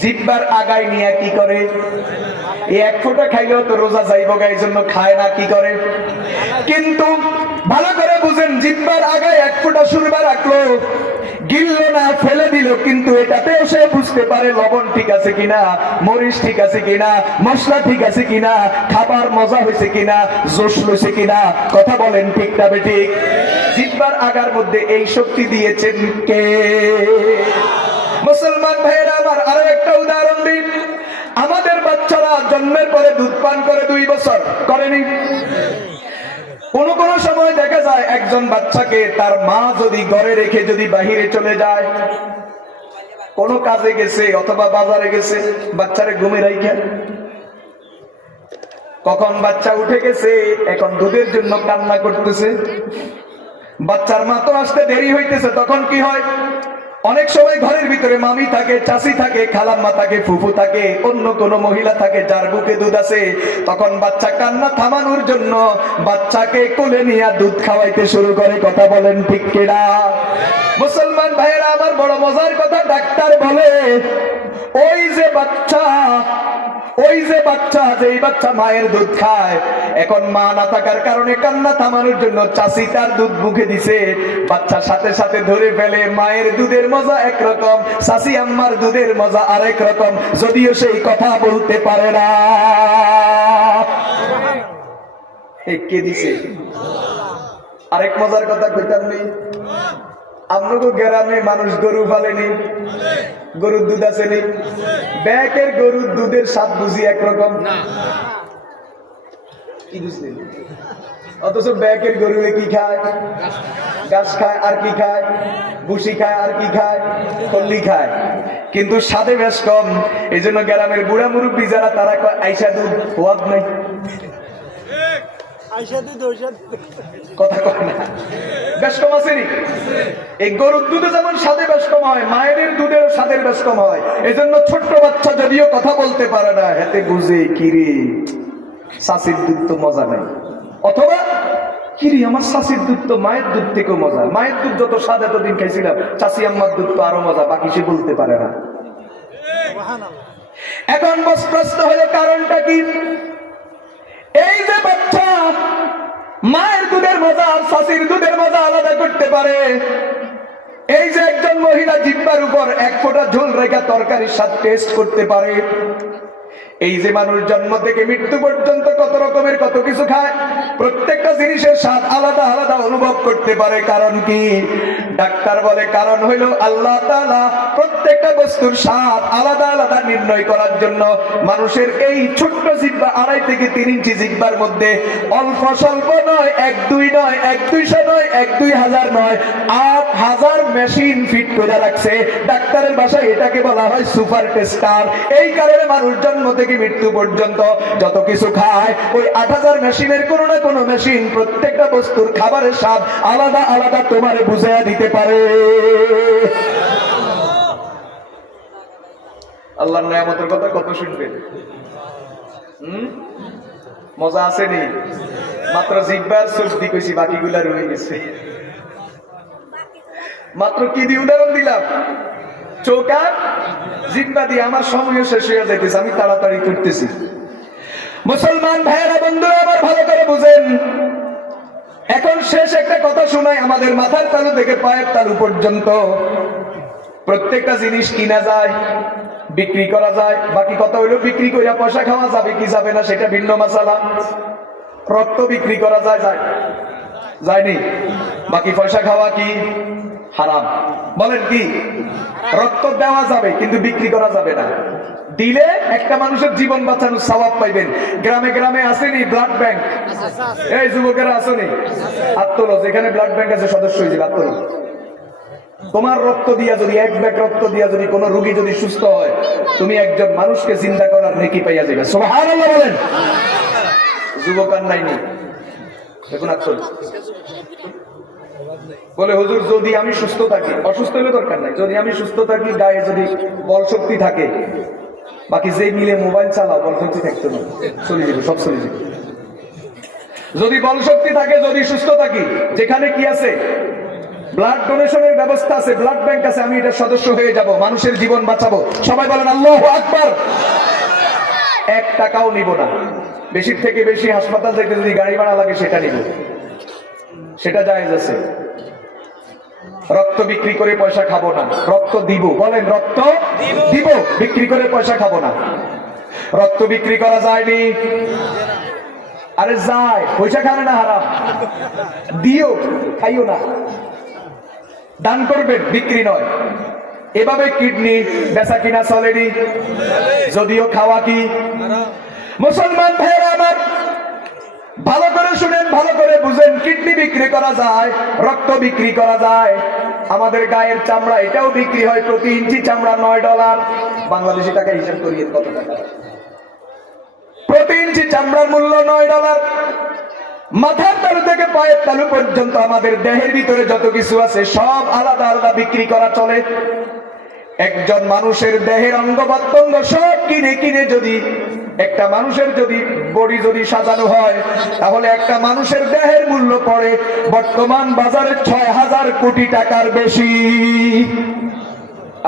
জিহ্বার আগায় নিয়া কি করে? এই এক ফোঁটা খাইলেও তো রোজা যাইব গা, এই জন্য খায় না, কি করে? কিন্তু ভালো করে বুঝেন, জিহ্বার আগায় এক ফোঁটা সুরমা রাখলো, গিলল না, ফেলে দিল, কিন্তু এটাতেও সে বুঝতে পারে লবণ ঠিক আছে কিনা, মরিচ ঠিক আছে কিনা, মশলা ঠিক আছে কিনা, খাবার মজা হয়েছে কিনা, জোশ লইছে কিনা। কথা বলেন ঠিক না বেঠিক? জিহ্বার আগার মধ্যে এই শক্তি দিয়েছেন কে? মুসলমান ভাইয়েরা আমার, আরো একটা উদাহরণ দিন। আমাদের বাচ্চারা জন্মের পরে দুধ পান করে 2 বছর, করেনি? কোন কোন সময় দেখা যায় একজন বাচ্চাকে তার মা যদি ঘরে রেখে যদি বাহিরে চলে যায়, কোন কাজে গেছে অথবা বাজারে গেছে, বাচ্চারে ঘুমে রাইখা, কখন বাচ্চা উঠে গেছে, এখন দুধের জন্য কান্না করতেছে, বাচ্চার মা তো আসতে দেরি হইতেছে, তখন কি হয়? অনেক সময় ঘরের ভিতরে মামি থাকে, চাচি থাকে, খালাম্মা থাকে, ফুফু থাকে, অন্য কোন মহিলা থাকে যার বুকে দুধ আছে। তখন বাচ্চা কান্না থামানোর জন্য বাচ্চাকে কোলে নিয়ে দুধ খাওয়াইতে শুরু করে। কথা বলেন ঠিক কিনা? মুসলমান ভাইয়েরা আমার, বড় মজার কথা, ডাক্তার বলে ওই যে বাচ্চা যেই বাচ্চা মায়ের দুধ খায়, এখন মা না থাকার কারণে কান্না থামানোর জন্য চাচি তার দুধ মুখে দিছে, বাচ্চা সাথে সাথে ধরে ফেলে মায়ের দুধের মজা একরকম, চাচি আম্মার দুধের মজা আরেক রকম, যদিও সেই কথা বলতে পারে না। কে দিছে? আরেক মজার কথা কইতাম নেই, আমরাও গ্রামে মানুষ গরু পালেনি, গরুর দুধ আছে নি? ব্যাকের গরুর দুধের স্বাদ বুঝি একরকম, কি বুঝলেন? অথচ ব্যাকের গরু কি খায়? ঘাস খায়, আর কি খায়? ভুসি খায়, আর কি খায়? খল্লি খায়, কিন্তু স্বাদে বেশ কম। এই জন্য গ্রামের বুড়া মুরব্বী যারা, তারা কয় আইসা দুধ হওয়ার নাই, কথা কয় না, বেশ কম আসেনি? এই গরুর দুধে যেমন স্বাদে বেশ কম হয়, মায়ের দুধের স্বাদের বেশ কম হয়। এই জন্য ছোট্ট বাচ্চা যদিও কথা বলতে পারে না, হেতে বুঝে কিরে শাশির দুধ তো মজা নাই, অথবা কিরে আমার শাশির দুধ তো মায়ের দুধ থেকেও মজা, মায়ের দুধ যত স্বাদ এতদিন খাইছিলাম, চাষি আম্মার দুধ তো আরো মজা, বাকি সে বলতে পারে না। এখন প্রশ্ন হলো কারণটা কি? এই যে বাচ্চা মায়ের দুধের মজা আর শাশির দুধের মজা আলাদা করতে পারে, এই যে একজন মহিলা জিহ্বার উপর এক ফোঁটা ঝোল রেখা তরকারির স্বাদ টেস্ট করতে পারে, এই যে মানুষ জন্ম থেকে মৃত্যু পর্যন্ত কত রকমের কত কিছু খায়, প্রত্যেকটা জিনিসের স্বাদ আলাদা আলাদা অনুভব করতে পারে। কারণ কি? ডাক্তার বলে কারণ হইল আল্লাহ তাআলা প্রত্যেকটা বস্তুর স্বাদ আলাদা আলাদা নির্ণয় করার জন্য মানুষের এই ছোট্ট জিহ্বা 2.5 থেকে 3 ইঞ্চি জিহ্বার মধ্যে অল্প স্বল্প নয়, 1-2 নয়, 1-200 নয়, 1-2000 নয়, 8000 মেশিন ফিট করে রাখছে। ডাক্তারের ভাষায় এটাকে বলা হয় সুপার টেস্টার। এই কারণে মানুষ জন্ম থেকে মৃত্যু পর্যন্ত যত কিছু খায়, ওই 8000 মেশিনের কোনো না কোনো মেশিন প্রত্যেকটা বস্তুর খাবারের স্বাদ আলাদা আলাদা তোমারে বুঝাইয়া দিতে পারে। আল্লাহর নিয়ামতের কথা কত শুনবেন? মজা আসেনি? মাত্র জিহ্বার সুস্তি কইছি, বাকিগুলা রয়ে গেছে। মাত্র কি দিয়ে উদাহরণ দিলাম? চোখ আর জিহ্বা দিয়ে। আমার সময়ও শেষ হয়ে যাইতেছে, আমি তাড়াতাড়ি করতেছি। মুসলমান ভাইয়েরা, বন্ধুরা আমার, ভালো করে বুঝেন। এখন শেষ একটা কথা শোনাই, আমাদের মাথার তালু থেকে পায়ের তালু পর্যন্ত প্রত্যেকটা জিনিস কিনা যায়, বিক্রি করা যায়। বাকি কথা হইলো বিক্রি করে পয়সা খাওয়া যাবে কি যাবে না সেটা ভিন্ন মাসালা। রক্ত বিক্রি করা যায়, যায়নি? বাকি পয়সা খাওয়া কি হারাম? বলেন কি? রক্ত দেওয়া যাবে কিন্তু বিক্রি করা যাবে না। দিলে একটা মানুষের জীবন বাঁচানোর সওয়াব পাইবেন। গ্রামে গ্রামে আসেনি ব্লাড ব্যাংক? এই যুবকেরা আসেনি? আত্মলো, যেখানে ব্লাড ব্যাংক আছে সদস্য হয়েছিল, আত্মলো। তোমার রক্ত দিয়া যদি, 1 ব্যাগ রক্ত দিয়া যদি কোনো রোগী যদি সুস্থ হয়, তুমি একজন মানুষকে জিন্দা করার নেকি পাইয়া যাবে। সুবহানাল্লাহ বলেন। যুবক আর নাইনি, দেখুন আত্মলো বলে হুজুর যদি আমি সুস্থ থাকি, অসুস্থ হলে দরকার নাই, যদি আমি সুস্থ থাকি, গায়ে যদি বল শক্তি থাকে, বাকি যে মিলে মোবাইল চালাও বল শক্তি থাকতো না, চলে যাবে, সব চলে যাবে। যদি বল শক্তি থাকে, যদি সুস্থ থাকি, যেখানে কি আছে ব্লাড ডোনেশনের ব্যবস্থা আছে, ব্লাড ব্যাংক আছে, আমি এটা সদস্য হয়ে যাব, মানুষের জীবন বাঁচাবো। সবাই বলেন আল্লাহু আকবার। 1 টাকাও নিব না। বেশির থেকে বেশি হাসপাতাল থেকে যদি গাড়ি ভাড়া লাগে সেটা নিব, সেটা জায়েজ আছে। রক্ত বিক্রি করে পয়সা খাবো না, রক্ত দিব। বলেন রক্ত দিব, বিক্রি করে পয়সা খাবো না। রক্ত বিক্রি করা যায়নি? আরে যায়, পয়সা খাবে না হারাম, দিও, খাইও না। দান করবেন, বিক্রি নয়। এভাবে কিডনি বেচা কিনা চলেনি, যদিও খাওয়া কি। মুসলমান ভাইয়েরা আমার, ভালো করে শুনেন, ভালো করে বুঝেন। কিডনি বিক্রি করা যায়, রক্ত বিক্রি করা যায়, আমাদের গায়ের চামড়া এটাও বিক্রি হয়। প্রতি ইঞ্চি চামড়া $9। বাংলাদেশি টাকা হিসাব করিয়ে কত টাকা? প্রতি ইঞ্চি চামড়ার মূল্য $9। মাথার তালু থেকে পায়ের তালু পর্যন্ত আমাদের দেহের ভিতরে যত কিছু আছে সব আলাদা আলাদা বিক্রি করা চলে। একজন মানুষের দেহের অঙ্গ প্রত্যঙ্গ সব কিনে কিনে যদি একটা মানুষের যদি বডি যদি সাজানো হয়, তাহলে একটা মানুষের দেহের মূল্য পড়ে বর্তমান বাজারে ৬,০০০ কোটি টাকার বেশি।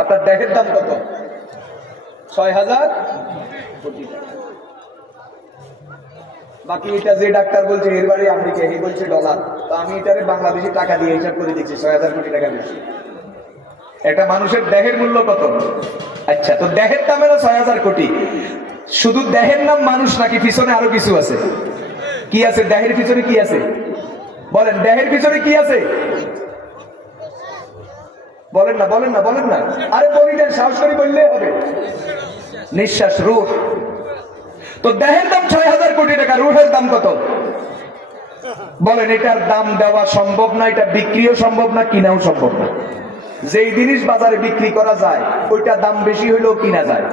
আপনার দেহের দাম কত? ৬,০০০ কোটি টাকা। বাকি এটা যে ডাক্তার বলছে এর বাড়ি আমেরিকা, এই বলছে ডলার, তো আমি এটারে বাংলাদেশি টাকা দিয়ে হিসাব করে দিচ্ছি ৬,০০০ কোটি টাকা বেশি। একটা মানুষের দেহের মূল্য কত? আচ্ছা, তো দেহের দামেরা ৬,০০০ কোটি। শুধু দেহের নাম মানুষ নাকি পিছনে আরো কিছু আছে? কি আছে দেহের পিছনে? কি আছে বলেন? দেহের পিছনে কি আছে? বলেন না, বলেন না, বলেন না। আরে বলিলেন, সাহস করে বললে হবে। নিঃশ্বাস, রূহ। তো দেহের দাম ৬,০০০ কোটি টাকা, রূহের দাম কত? বলেন, এটার দাম দেওয়া সম্ভব না, এটা বিক্রিও সম্ভব না, কিনাও সম্ভব না। যেই জিনিস বাজারে বিক্রি করা যায় ওইটা দাম বেশি হইলেও কিনা যায়,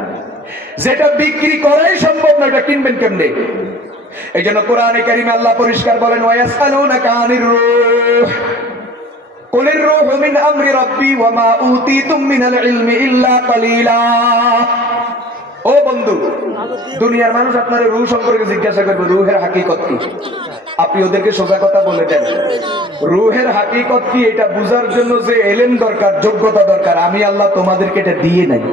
যেটা বিক্রি করাই সম্ভব না ওটা কিনবেন কেমনে? এই জন্য কোরআনে কারিমে আল্লাহ পরিষ্কার বলেন, ওয়ায়াসআলুনাকা আনির রূহ কুলির রূহু মিন আমরি রাব্বি ওয়া মা উতীতুম মিনাল ইলমি ইল্লা কালিলা। ও বন্ধু, দুনিয়ার মানুষ আপনার রূহ সম্পর্কে জিজ্ঞাসা করবে, রূহের হাকিকত কি? আপনি ওদেরকে সোজা কথা বলে দেন, রূহের হাকিকত কি এটা বুঝার জন্য যে এলেম দরকার, যোগ্যতা দরকার, আমি আল্লাহ তোমাদেরকে এটা দিয়ে নাই।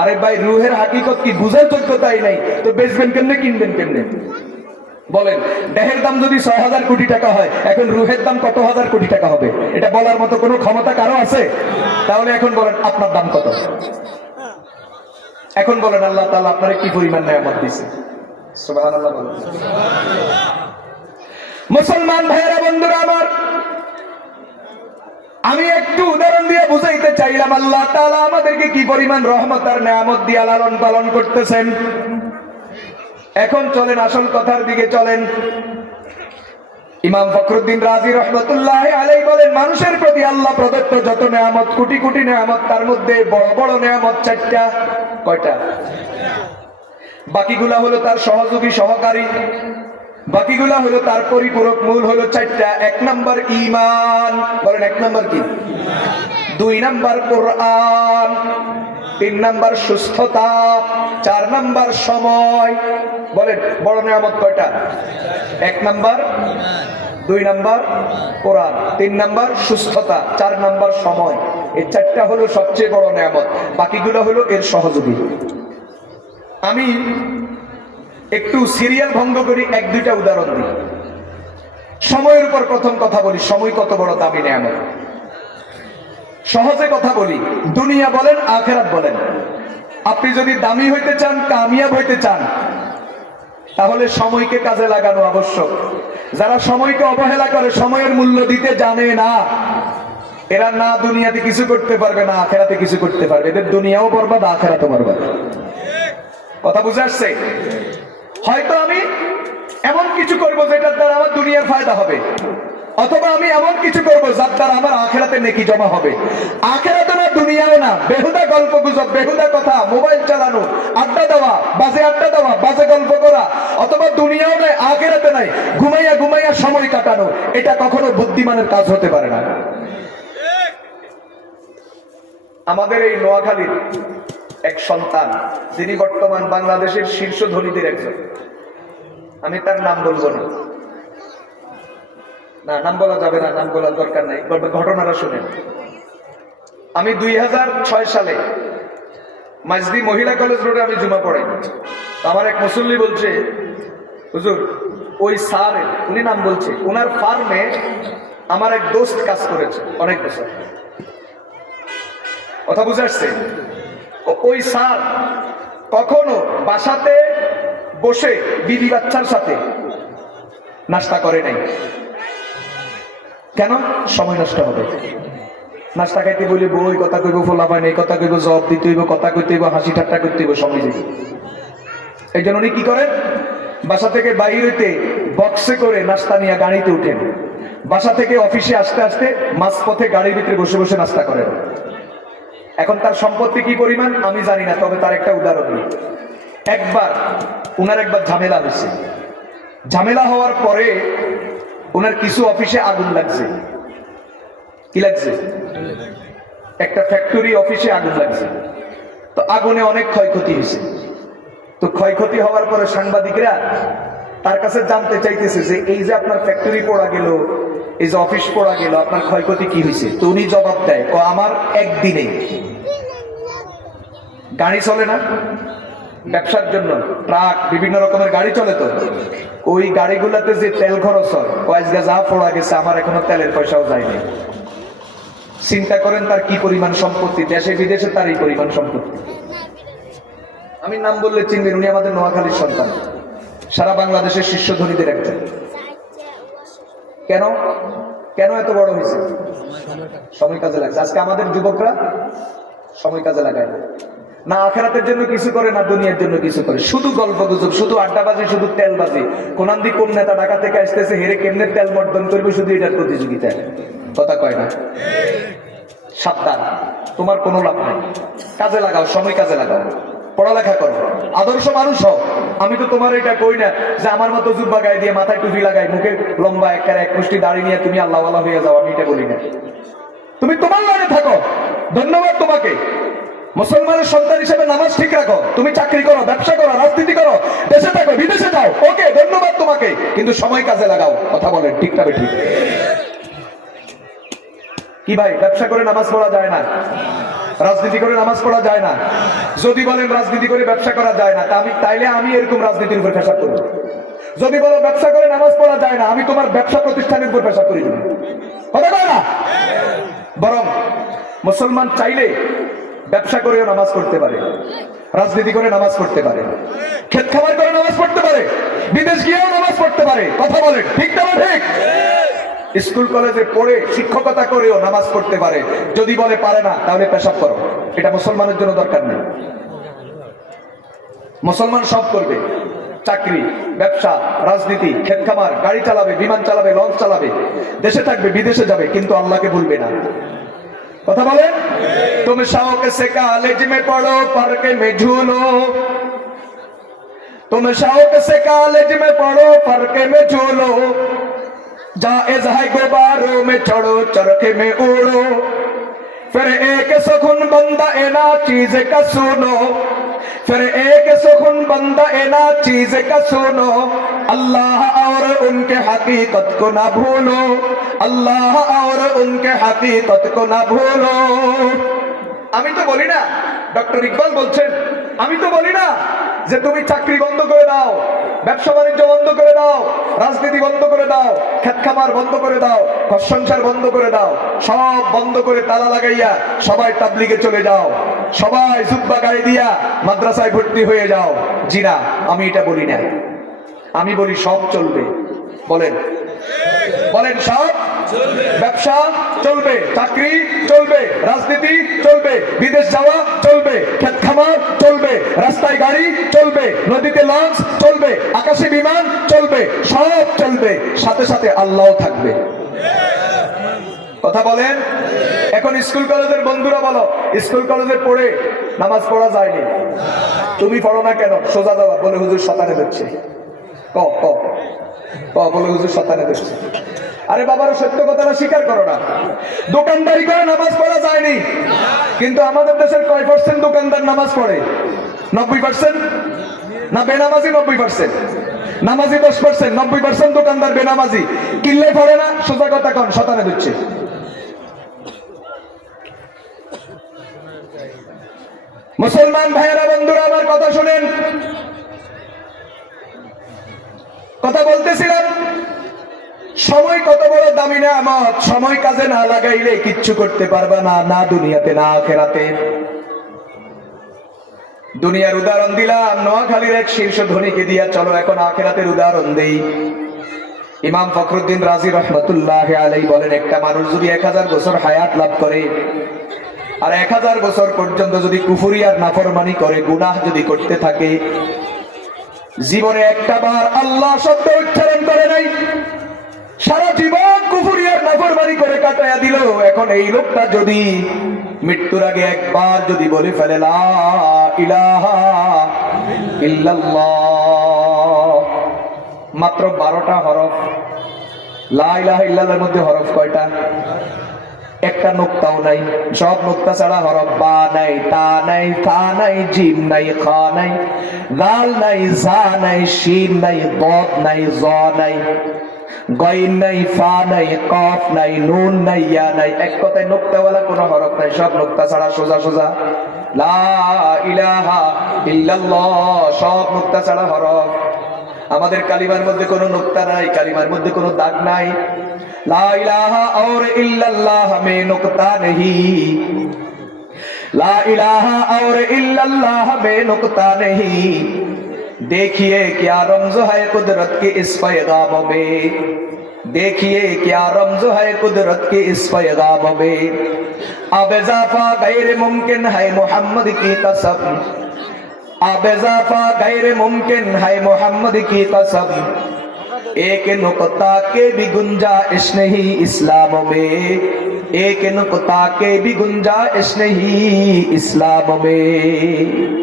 আরে ভাই, রূহের হাকিকত কি বুঝার যোগ্যতাই নাই, তো বেচবেন কেমনে, কিনবেন কেমনে? বলেন, দেহের দাম যদি ৬,০০০ কোটি টাকা হয়, এখন রূহের দাম কত হাজার কোটি টাকা হবে? এটা বলার মতো কোনো ক্ষমতা কারো আছে? তাহলে এখন বলেন আপনার দাম কত? এখন বলেন আল্লাহ তাআলা আপনারে কি পরিমাণ নেয়ামত দিয়েছে। সুবহানাল্লাহ বলেন। মুসলমান ভাইয়েরা, বন্ধুরা আমার, আমি একটু উদাহরণ দিয়ে বুঝাইতে চাইলাম আল্লাহ তাআলা আমাদেরকে কি পরিমাণ রহমত আর নেয়ামত দিয়ে লালন পালন করতেছেন। এখন চলেন আসল কথার দিকে চলেন। ইমাম ফখরুদ্দিন রাজি রহমতুল্লাহি আলাইহি বলেন, মানুষের প্রতি আল্লাহ প্রদত্ত যত নেয়ামত, কোটি কোটি নেয়ামত, তার মধ্যে বড় বড় নেয়ামত ৪টা। কয়টা? বাকিগুলা হলো তার সহযোগী, সহকারী। বাকিগুলা হলো তার পরিপূরক। মূল হলো ৪টা। ১ নাম্বার ঈমান। বলেন ১ নাম্বার কি? ২ নাম্বার কোরআন, ৩ নাম্বার সুস্থতা, ৪ নাম্বার সময়। বলেন বড় নিয়ামত কয়টা? ১ নাম্বার, ২ নাম্বার কোরআন, ৩ নাম্বার সুস্থতা, ৪ নাম্বার সময়। এই ৪টা হলো সবচেয়ে বড় নিয়ামত, বাকিগুলো হলো এর সহযোগী। আমি একটু সিরিয়াল ভঙ্গ করি, ১-২টা উদাহরণ দিই। সময়ের উপর প্রথম কথা বলি। সময় কত বড় দামি নিয়ামত। সহজে কথা বলি, দুনিয়া বলেন আখিরাত বলেন, আপনি যদি দামি হইতে চান, কামিয়াব হইতে চান, তাহলে সময়কে কাজে লাগানো আবশ্যক। যারা সময়কে অবহেলা করে, সময়ের মূল্য দিতে জানে না, এরা না দুনিয়াতে কিছু করতে পারবে না আখিরাতে কিছু করতে পারবে। এদের দুনিয়াও বরবাদ, আখিরাতও বরবাদ। কথা বুঝে আসছে? হয়তো আমি এমন কিছু করব যেটার দ্বারা আমার দুনিয়ার ফায়দা হবে, অথবা আমি এমন কিছু করব যার দ্বারা আমার আখিরাতে নেকি জমা হবে। আখিরাতে না, দুনিয়াও না। বেহুদা গল্প গুজব, বেহুদা কথা, মোবাইল চালানো, আড্ডা দেওয়া, বাজে আড্ডা দেওয়া, বাজে গল্প করা, অথবা দুনিয়াও নাই, আখিরাতে নাই, ঘুমাইয়া ঘুমাইয়া সময় কাটানো, এটা কখনো বুদ্ধিমানের কাজ হতে পারে না। আমাদের এই নোয়াখালীর এক সন্তান, যিনি বর্তমান বাংলাদেশের শীর্ষ ধনীদের একজন, আমি তার নাম বলবো না, নাম বলা যাবে না, নাম বলার দরকার নাই, ঘটনাটা শুনেন। আমি ২০০৬ সালে মাঝদি মহিলা কলেজ রোডে আমি জুমা পড়াই। আমার এক মুসল্লি বলছে, হুজুর ওই স্যার, উনি নাম বলছে, ওনার ফার্মে আমার এক দোস্ত কাজ করেছে অনেক বছর। কথা বুঝে আসছে? ওই স্যার কখনো বাসাতে বসে বিবি বাচ্চার সাথে নাস্তা করে নাই। কেন? সময় নষ্ট হবে। নাস্তা খাইতে বলি বই কথা কইব, ফোলা পায় না, কথা কইব, জবাব দিতে হইব, কথা কইতে হইব, হাসি ঠাট্টা করতে হইব, সময় যাবে। এই জন্য উনি কি করেন, বাসা থেকে বাইর হইতে বক্সে করে নাস্তা নিয়ে গাড়িতে উঠেন, বাসা থেকে অফিসে আসতে আসতে মাঝপথে গাড়ির ভিতরে বসে বসে নাস্তা করেন। এখন তার সম্পত্তি কি পরিমাণ আমি জানি না, তবে তার একটা উদাহরণ দিই। উনার একবার ঝামেলা হয়েছে। ঝামেলা হওয়ার পরে উনার কিছু অফিসে আগুন লাগছে। কি লাগছে? একটা ফ্যাক্টরি অফিসে আগুন লাগছে। তো আগুনে অনেক ক্ষয়ক্ষতি হয়েছে। তো ক্ষয়ক্ষতি হওয়ার পরে সাংবাদিকরা তার কাছে জানতে চাইতেছে যে এই যে আপনার ফ্যাক্টরি পোড়া গেল, এই যে অফিস পোড়া গেল, আপনার ক্ষয়ক্ষতি কি হয়েছে? তো উনি জবাব দেয়, আমার একদিনে গাড়ি চলে না, ব্যবসার জন্য ট্রাক বিভিন্ন রকমের গাড়ি চলে, তো ওই গাড়িগুলোতে যে তেল খরচ হয়, আজকে যা পোড়া গেছে আমার এখনো তেলের পয়সাও যায়নি। চিন্তা করেন তার কি পরিমাণ সম্পত্তি, দেশে বিদেশে তার এই পরিমাণ সম্পত্তি। আমি নাম বললে চিনবেন, উনি আমাদের নোয়াখালীর সন্তান, সারা বাংলাদেশের শীর্ষ ধনীদের একজন। কেন কেন এত বড় হয়েছে? সময় কাজে লাগছে। আজকে আমাদের যুবকরা সময় কাজে লাগায় না, আখেরাতের জন্য কিছু করে না, দুনিয়ার জন্য কিছু করে, শুধু গল্প গুজব, শুধু আড্ডাবাজি, শুধু তেলবাজি। কোনান দি কোন নেতা ঢাকা থেকে আসতেছে, হেরে কেমনে তেল বর্ধন করবে, শুধু এটার প্রতিযোগিতা। কথা কয় না? সাবধান, তোমার কোনো লাভ নাই। কাজে লাগাও, সময় কাজে লাগাও, পড়ালেখা করো, আদর্শ মানুষ হও। আমি তো তোমার এটা কই না যে আমার মতো জুব্বা গায়ে দিয়ে মাথায় টুপি লাগাই, মুখে লম্বা এক মুষ্টি দাড়ি নিয়ে তুমি আল্লাহওয়ালা হয়ে যাও, আমি এটা বলি না। তুমি তোমার লাইনে থাকো, ধন্যবাদ তোমাকে। মুসলমানের সন্তান হিসেবে নামাজ ঠিক রাখো, তুমি চাকরি করো, ব্যবসা করো, রাজনীতি করো, দেশে থাকো, বিদেশে যাও, ওকে, ধন্যবাদ তোমাকে, কিন্তু সময় কাজে লাগাও। কথা বলেন ঠিক না ঠিক? কি ভাই, ব্যবসা করে নামাজ পড়া যায় না, রাজনীতি করে নামাজ পড়া যায় না? যদি বলেন রাজনীতি করে ব্যবসা করা যায় না, তাইলে আমি এরকম রাজনীতির উপর পেশাব করব। যদি বলো ব্যবসা করে নামাজ পড়া যায় না, আমি তোমার ব্যবসা প্রতিষ্ঠানের উপর পেশাব করে দেব। কথা বলে না? বরং মুসলমান চাইলে ব্যবসা করেও নামাজ পড়তে পারে, রাজনীতি করে নামাজ পড়তে পারে, ক্ষেত খামার করে নামাজ পড়তে পারে, বিদেশ গিয়েও নামাজ পড়তে পারে। কথা বলেন ঠিক না ঠিক? স্কুল কলেজে পড়ে শিক্ষকতা করেও নামাজ পড়তে পারে। যদি বলে পারে না, তাহলে পেশাব করো, এটা মুসলমানের জন্য দরকার নেই। মুসলমান সব করবে, চাকরি, ব্যবসা, রাজনীতি, ক্ষেত খামার, গাড়ি চালাবে, বিমান চালাবে, লঞ্চ চালাবে, দেশে থাকবে, বিদেশে যাবে, কিন্তু আল্লাহকে ভুলবে না। কথা বলেন? তুমি शौक से कॉलेज में पढ़ो, पार्क में झूलो, तुम शौक से कॉलेज में पढ़ो, पार्क में झूलो, जायज है गुब्बारों में चढ़ो, चरखे में उड़ो, फिर एक सुकून बंदा एना चीज का सुनो, फिर एक सुकून बंदा एना चीज का सुनो, अल्लाह और उनके हकीकत को ना भूलो, अल्लाह और उनके हकीकत को ना भूलो। আমি তো বলি না, ডক্টর ইকবাল বলছেন, আমি তো বলি না যে তুমি চাকরি বন্ধ করে দাও, ব্যবসা বাণিজ্য বন্ধ করে দাও, রাজনীতি বন্ধ করে দাও, ক্ষেত খামার বন্ধ করে দাও, ঘর সংসার বন্ধ করে দাও, সব বন্ধ করে তালা লাগাইয়া সবাই তাবলিগে চলে যাও, সবাই জুব্বা গায়ে দিয়া মাদ্রাসায় ভর্তি হয়ে যাও। জি না, আমি এটা বলি না। আমি বলি সব চলবে। বলেন বলেন, সব চলবে। ব্যবসা চলবে, চাকরি চলবে, রাজনীতি চলবে, বিদেশ যাওয়া চলবে, ক্ষেত খামার চলবে, রাস্তায় গাড়ি চলবে, নদীতে লঞ্চ চলবে, আকাশে বিমান চলবে, সব চলবে, সাথে সাথে আল্লাহও থাকবে। কথা বলেন? এখন স্কুল কলেজের বন্ধুরা বলো, স্কুল কলেজে পড়ে নামাজ পড়া যায়নি, তুমি পড়ো না কেন? সোজা যাওয়া বলে হুজুর শতানে দিচ্ছে। বলে হুজুর শতানে দিচ্ছে। আরে বাবার সত্য কথাটা স্বীকার করো না। দোকানদারি করে নামাজ পড়া যায়নি, কিন্তু আমাদের দেশের কয় পার্সেন্ট দোকানদার নামাজ পড়ে? 90%? না বেনামাজি 90%? নামাজি 10%, 90% দোকানদার বেনামাজি। কিল্লে পড়ে না, সোজা কথা কন, শতানে দিচ্ছে। মুসলমান ভাইয়েরা, বন্ধুরা, আমার কথা শুনেন। কথা বলতেছিলাম, সময় কত বড় দামি নেয়ামত। সময় কাজে না লাগাইলে কিচ্ছু করতে পারবা না, না দুনিয়াতে না আখিরাতে। দুনিয়ার উদাহরণ দিলাম, নোয়াখালীর এক শীর্ষ ধনীকে দিয়া, চলো এখন আখিরাতের উদাহরণ দেই। ইমাম ফখরুদ্দিন রাজি রহমতুল্লাহ আলাইহি বলেন, একটা মানুষ যদি 1000 বছর হায়াত লাভ করে আর 1000 বছর পর্যন্ত যদি কুফরি আর নাফরমানি করে, গুনাহ যদি করতে থাকে, জীবনে একটা বার আল্লাহ শব্দ উচ্চারণ করে নাই, সারা জীবন কুফরি আর নাফরমানি করে কাটায়া দিল, এখন এই লোকটা যদি মৃত্যুর আগে একবার যদি বলে ফেলে লা ইলাহা ইল্লাল্লাহ, মাত্র 12টা হরফ। লা ইলাহা ইল্লাল্লাহর মধ্যে হরফ কয়টা? একটা নোক্তাও নাই, সব নোক্তা ছাড়া হরফ। বা নাই, তা নাই, ফা নাই, জিম নাই, খা নাই, দাল নাই, জা নাই, শিন নাই, দদ নাই, জ নাই, গইন নাই, ফা নাই, কফ নাই, নুন নাই, ইয়া নাই। এক কথায় নোক্তাওয়ালা কোনো হরফ নাই, সব নোক্তা ছাড়া, সোজা সোজা। লা ইলাহা ইল্লাল্লাহ, সব নোক্তা ছাড়া হরফ। আমাদের কালিমার মধ্যে কোনো নোক্তা নাই, কালিমার মধ্যে কোনো দাগ নাই। লা ইলাহা और इल्लल्लाह में नुक्ता नहीं, ला इलाहा और इल्लल्लाह में नुक्ता नहीं। देखिए क्या रमज है कुदरत के इस पैगाम में, देखिए क्या रमज है कुदरत के इस पैगाम में। अब इजाफा गैर मुमकिन है मोहम्मद की कसम, अब इजाफा गैर मुमकिन है मोहम्मद की कसम। एक नुक्ता के भी गुंजाइश नहीं इस्लाम में, एक नुक्ता के भी गुंजाइश नहीं इस्लाम में।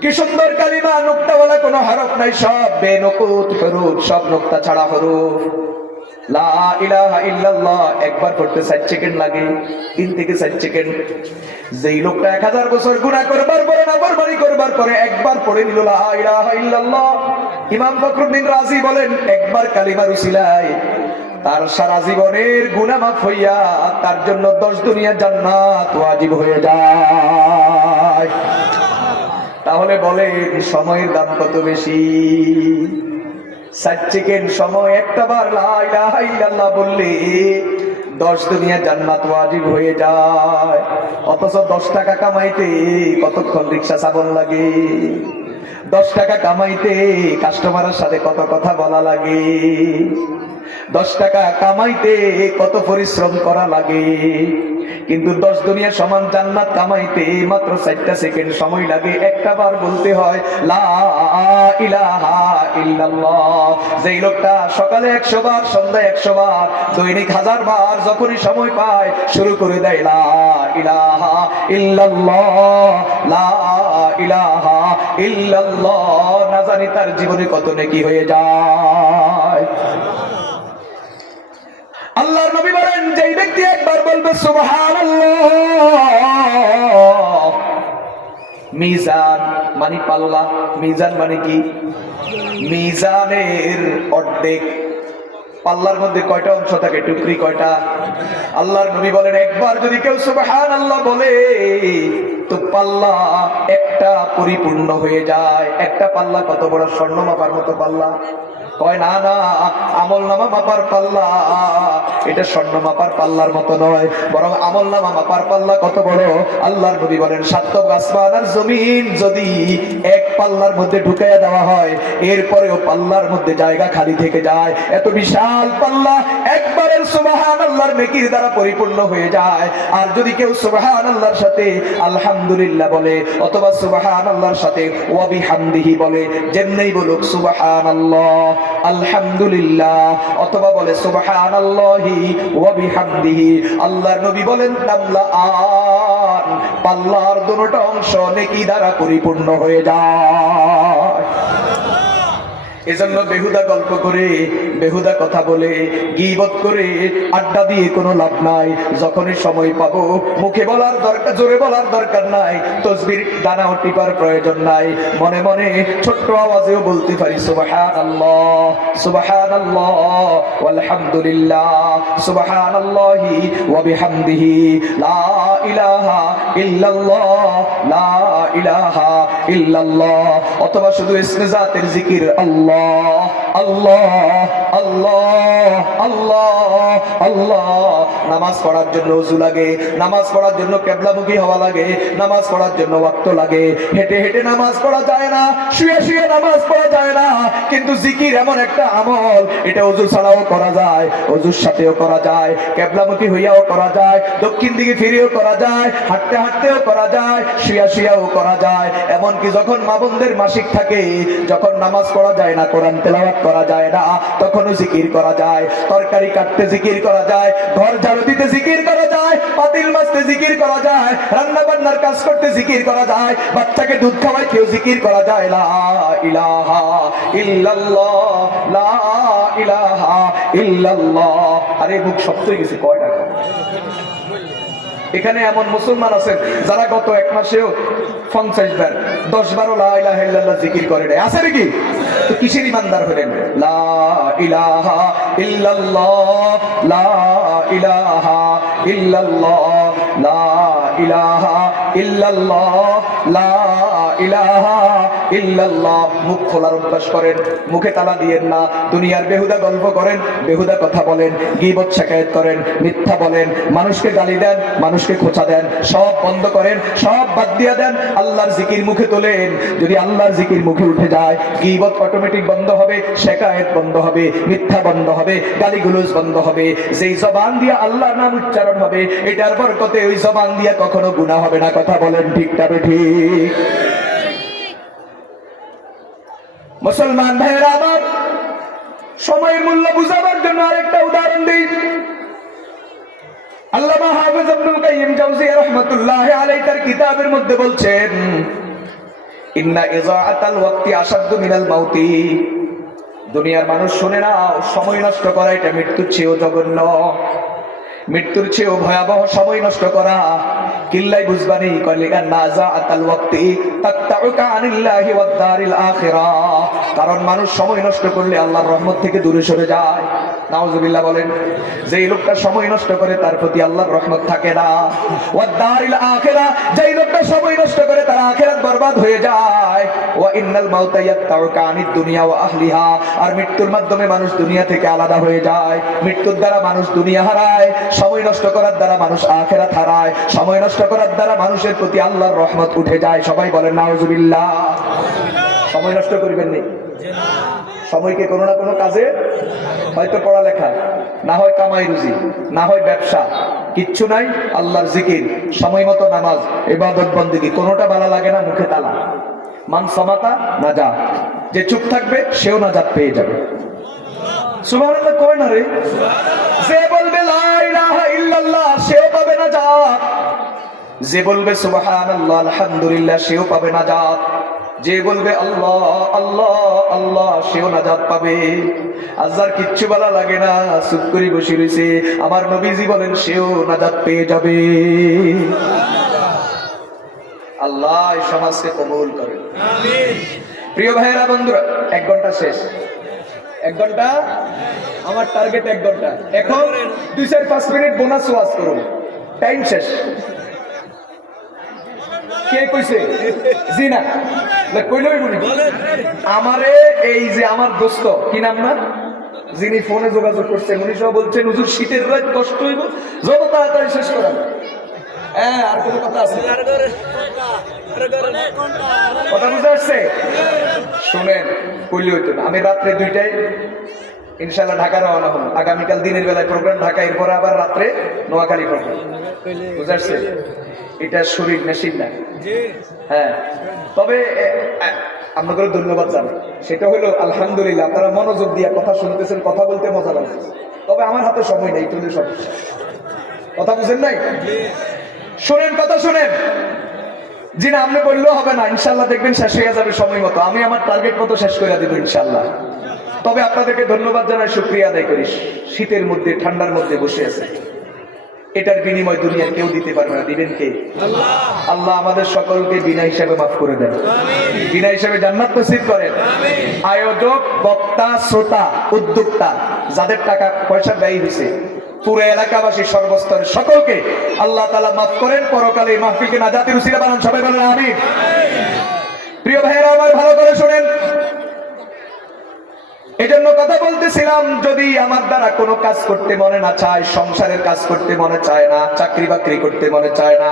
কি সুন্দর কালিমা, নুক্তাওয়ালা কোনো হরফ নাই, সব বেনুকুত হরফ, সব নুক্তা ছাড়া হরফ। লা ইলাহা ইল্লাল্লাহ একবার পড়তে 4 সেকেন্ড লাগে, 3 থেকে 4 সেকেন্ড। যেই লোকটা 1000 বছর গুনাহ করবার পরে, নাফরমানি করবার পরে একবার পড়ে নিল লা ইলাহা ইল্লাল্লাহ, ইমাম ফখরুদ্দিন রাজি বলেন, একবার কালিমার উসিলায় তার সারা জীবনের গুনাহ মাফ হইয়া তার জন্য 10 দুনিয়া জান্নাত ওয়াজিব হয়ে যায়। তাহলে বলেন সময়ের দাম কত বেশি? 4 সেকেন্ড সময়, একটা বার লা ইলাহা ইল্লাল্লাহ বললে 10 দুনিয়া জান্নাত ওয়াজিব হয়ে যায়। অথচ 10 টাকা কামাইতে কতক্ষণ রিকশা চালানো লাগে, 10 টাকা কামাইতে কাস্টমারের সাথে কত কথা বলা লাগে, 10 টাকা কামাইতে কত পরিশ্রম করা লাগে। কিন্তু 10 দুনিয়া সমান জান্নাত কামাইতে মাত্র 4টা সেকেন্ড সময় লাগে। একটা বার বলতে হয় লা ইলাহা ইল্লাল্লাহ। যেই লোকটা সকালে 100 বার, সন্ধ্যায় 100 বার, দৈনিক 1000 বার যখনই সময় পায় শুরু করে দেয় লা ইলাহা ইল্লাল্লাহ, লা ইলাহা ইল্লাল্লাহ, না জানি তার জীবনে কত নেকি হয়ে যায়। আল্লাহর নবী বলেন, যেই ব্যক্তি একবার বলবে সুবহানাল্লাহ, মিজান মানে পাল্লা, মিজান মানে কি? মিজানের অর্ধেক। পাল্লার মধ্যে কয়টা অংশ থাকে? টুকরি কয়টা? আল্লাহর নবী বলেন, একবার যদি কেউ সুবহানাল্লাহ বলে তো পাল্লা একটা পরিপূর্ণ হয়ে যায়। একটা পাল্লা কত বড়? স্বর্ণ মাপার মতো পাল্লা। কয় না না, আমল নামা মাপার পাল্লা, এটা স্বর্ণ মাপার পাল্লার মতো নয়, বরং আমল নামা মাপার পাল্লা কত বড়? আল্লাহর নবী বলেন, 7 আসমান আর জমিন যদি এক পাল্লার মধ্যে ঢুকাইয়া দেওয়া হয়, এরপরেও পাল্লার মধ্যে জায়গা খালি থেকে যায়। এত বিশাল পাল্লা একবারের সুবহানাল্লাহর নেকির দ্বারা পরিপূর্ণ হয়ে যায়। আর যদি কেউ সুবহানাল্লাহর সাথে আলহামদুলিল্লাহ বলে, অথবা সুবহানাল্লাহর সাথে ওয়া বিহামদিহি বলে, যেমনি বলুক সুবহানাল্লাহ, আলহামদুলিল্লাহ, অথবা বলে সুবহানাল্লাহি ওয়া বিহামদিহি, আল্লাহর নবী বলেন তামলাআন, পাল্লার দুটো অংশ নেকি দ্বারা পরিপূর্ণ হয়ে যায়। এজন্য বেহুদা গল্প করে, বেহুদা কথা বলে, গীবত করে, আড্ডা দিয়ে কোনো লাভ নাই। যখনই সময় পাবো, মুখে বলার দরকার, জোরে বলার দরকার নাই, তসবির দানাও টিপার প্রয়োজন নাই, মনে মনে ছোট্ট আওয়াজেও বলতে পারি সুবহানাল্লাহ, সুবহানাল্লাহ, ওয়ালহামদুলিল্লাহ, সুবহানাল্লাহি ওয়া বিহামদিহি, লা ইলাহা ইল্লাল্লাহ, লা ইলাহা ইল্লাল্লাহ। অথবা শুধু ইসমে জাতের জিকির, আল্লাহ আল্লাহ আল্লাহ আল্লাহ আল্লাহ। নামাজ পড়ার জন্য ওযু লাগে, নামাজ পড়ার জন্য কিবলামুখী হওয়া লাগে, নামাজ পড়ার জন্য ওয়াক্ত লাগে। হেঁটে হেঁটে নামাজ পড়া যায় না, শুয়ে শুয়ে নামাজ পড়া যায় না। কিন্তু জিকির এমন একটা আমল, এটা ওযু ছাড়াও করা যায়, ওযুর সাথেও করা যায়, কিবলামুখী হইয়াও করা যায়, দক্ষিণ দিকে ফিরেও করা যায়, হাঁটতে হাঁটতেও করা যায়, শুয়া শুয়াও করা যায়। এমনকি যখন মা বোনদের মাসিক থাকে, যখন নামাজ পড়া যায় না, কোরআন তেলাওয়াত করা যায় না, তখনও জিকির করা যায়। তরকারি কাটতে জিকির করা যায়, ঘর ঝাড়ু দিতে জিকির করা যায়, পাতিল মাজতে জিকির করা যায়, রান্না বান্নার কাজ করতে জিকির করা যায়, বাচ্চাকে দুধ খাওয়াইতেও জিকির করা যায়। লা ইলাহা ইল্লাল্লাহ, লা ইলাহা ইল্লাল্লাহ। আরে মুখ শক্ত হয়ে গেছে কয়টা। এখানে এমন মুসলমান আছেন যারা গত এক মাসেও 50 বার 10 বারও লা ইলাহা ইল্লাল্লাহ জিকির করে নাই, আছে নাকি? তো কিসের ইমানদার হলেন? লা ইলাহা ইল্লাল্লাহ, লা ইলাহা ইল্লাল্লাহ, লা ইলাহা ইল্লাল্লাহ, লা ইলাহা ইল্লাল্লাহ। মুখ খোলার অভ্যাস করেন, মুখে তালা দিয়েন না। দুনিয়ার বেহুদা গল্প করেন, বেহুদা কথা বলেন, গীবত শিকায়েত করেন, মিথ্যা বলেন, মানুষকে গালি দেন, মানুষকে খোঁচা দেন, সব বন্ধ করেন, সব বাদ দিয়ে দেন, আল্লাহর জিকির মুখে তোলেন। যদি আল্লাহর জিকির মুখে উঠে যায়, গীবত অটোমেটিক বন্ধ হবে, শিকায়েত বন্ধ হবে, মিথ্যা বন্ধ হবে, গালিগুলোজ বন্ধ হবে। যেই জবান দিয়ে আল্লাহর নাম উচ্চারণ হবে, এটার বরকতে ওই জবান দিয়ে কখনো গুনাহ হবে না। কথা বলেন ঠিক না ঠিক? মুসলমান ভাইয়েরা আমার, সময়ের মূল্য বুঝাবার জন্য আরেকটা উদাহরণ দিই। আল্লামা হাফেজ ইবনুল কাইয়িম জাওজিয়া রাহমাতুল্লাহি আলাইহি তার কিতাবের মধ্যে বলছেন, ইন্না ইযাআতাল ওয়াক্তি আশাদ্দু মিনাল মাউতি। দুনিয়ার মানুষ শুনে না, সময় নষ্ট করা এটা মৃত্যুর চেয়েও জঘন্য, মৃত্যুর চেয়েও ভয়াবহ সময় নষ্ট করা। কিল্লাই বুঝবানি কলিগা নাজা আতাল ওয়াক্তি তাকতাউকা আনিল্লাহি ওয়াদ দারিল আখিরাহ। কারণ মানুষ সময় নষ্ট করলে আল্লাহর রহমত থেকে দূরে সরে যায়। নাউজুবিল্লাহ বলেন। যেই লোকটা সময় নষ্ট করে তার প্রতি আল্লাহর রহমত থাকে না। ওয়াদ দারিল আখিরাহ, যেই লোকটা সময় নষ্ট করে তার আখিরাত বরবাদ হয়ে যায়। ওয়া ইন্নাল মাউতা ইয়াকতাউকা আনিদ দুনিয়া ওয়া আহলিহা। আর মৃত্যুর মাধ্যমে মানুষ দুনিয়া থেকে আলাদা হয়ে যায়। মৃত্যুর দ্বারা মানুষ দুনিয়া হারায়, সময় নষ্ট করার দ্বারা মানুষ আখিরাত হারায়, সময় নষ্ট করার দ্বারা মানুষের প্রতি আল্লাহর রহমত উঠে যায়। সবাই বলেন নাউজুবিল্লাহ। সময় নষ্ট করবেন না। সময়কে কোনো না কোনো কাজে, হয়তো পড়ালেখা, না হয় কামাই রুজি, না হয় ব্যবসা, কিচ্ছু নাই, আল্লাহর জিকির, সময় মতো নামাজ, ইবাদত বন্দেগী, কোনোটা ভালো লাগে না, মুখে তালা। মান সামাতা নাজা, যে চুপ থাকবে সেও নাজাত পেয়ে যাবে। সুবহানাল্লাহ কয় না রে? যে বলবে লা ইলাহা ইল্লাল্লাহ সেও পাবে নাজাত, যে বলবে সুবহানাল্লাহ আলহামদুলিল্লাহ সেও পাবে নাজাত, যে বলবে আল্লাহ আল্লাহ আল্লাহ সেও নাজাত পাবে। আজার কিচ্ছু বলা লাগে না, চুপ করে বসে রয়েছে, আমার নবীজি বলেন সেও নাজাত পেয়ে যাবে। আল্লাহ এই সমাজকে কবুল করেন, আমিন। প্রিয় ভাইয়েরা বন্ধুরা, 1 ঘন্টা শেষ, 1 ঘন্টা আমার টার্গেট, 1 ঘন্টা। এখন 2-4-5 মিনিট বোনাস ওয়াজ করুন, টাইম শেষ। কে কইছে? জি না কইলই বলি। আমারে এই যে আমার দোস্ত, কি নাম না, যিনি ফোনে যোগাযোগ করছেন, উনি সব বলছেন হুজুর শীতের রাত কষ্ট হইব, যত তাড়াতাড়ি শেষ করা। হ্যাঁ, আর কোনো কথা আছে? কথা বুঝে আসছে? শুনেন, কইলে হইতো না। আমি রাত্রে 2টায় ইনশাআল্লাহ ঢাকা রওনা হব। আগামীকাল দিনের বেলায় প্রোগ্রাম ঢাকা, এরপরে আবার রাত্রে নোয়াখালী প্রোগ্রাম। বুঝে আসছে? এটা শরীর মেশিন না। হ্যাঁ, তবে আপনাদের ধন্যবাদ জানাই। সেটা হলো আলহামদুলিল্লাহ, আপনারা মনোযোগ দিয়ে কথা শুনতেছেন, কথা বলতে মজা লাগছে। তবে আমার হাতে সময় নেই, তুলে সব কথা বুঝেন নাই? শোনেন, কথা শোনেন। জি না, আপনি বললেও হবে না, ইনশাল্লাহ দেখবেন শেষ হয়ে যাবে সময় মতো। আমি আমার টার্গেট মতো শেষ করে দিব ইনশাল্লাহ। তবে আপনাদেরকে ধন্যবাদ জানাই, শুকরিয়া আদায় করি। শীতের মধ্যে, ঠান্ডার মধ্যে বসে আছে, এটার বিনিময় দুনিয়ার কেউ দিতে পারবে না। দিবেন কে? আল্লাহ। আল্লাহ আমাদের সকলকে বিনা হিসাবে মাফ করে দেন, বিনা হিসাবে জান্নাত নসিব করেন। আয়োজক, বক্তা, শ্রোতা, উদ্যোক্তা, যাদের টাকা পয়সা ব্যয় হয়েছে, পুরো এলাকাবাসী সর্বস্তরের সকলকে আল্লাহ তাআলা মাফ করেন, পরকালে এই মাহফিলকে নাজাতের উসিলা বানান, সবাই বলেন আমিন। প্রিয় ভাইয়েরা আমার, ভালো করে শুনেন। এজন্য কথা বলতেছিলাম, যদি আমার দ্বারা কোনো কাজ করতে মনে না চায়, সংসারের কাজ করতে মনে চায় না, চাকরি বাকরি করতে মনে চায় না,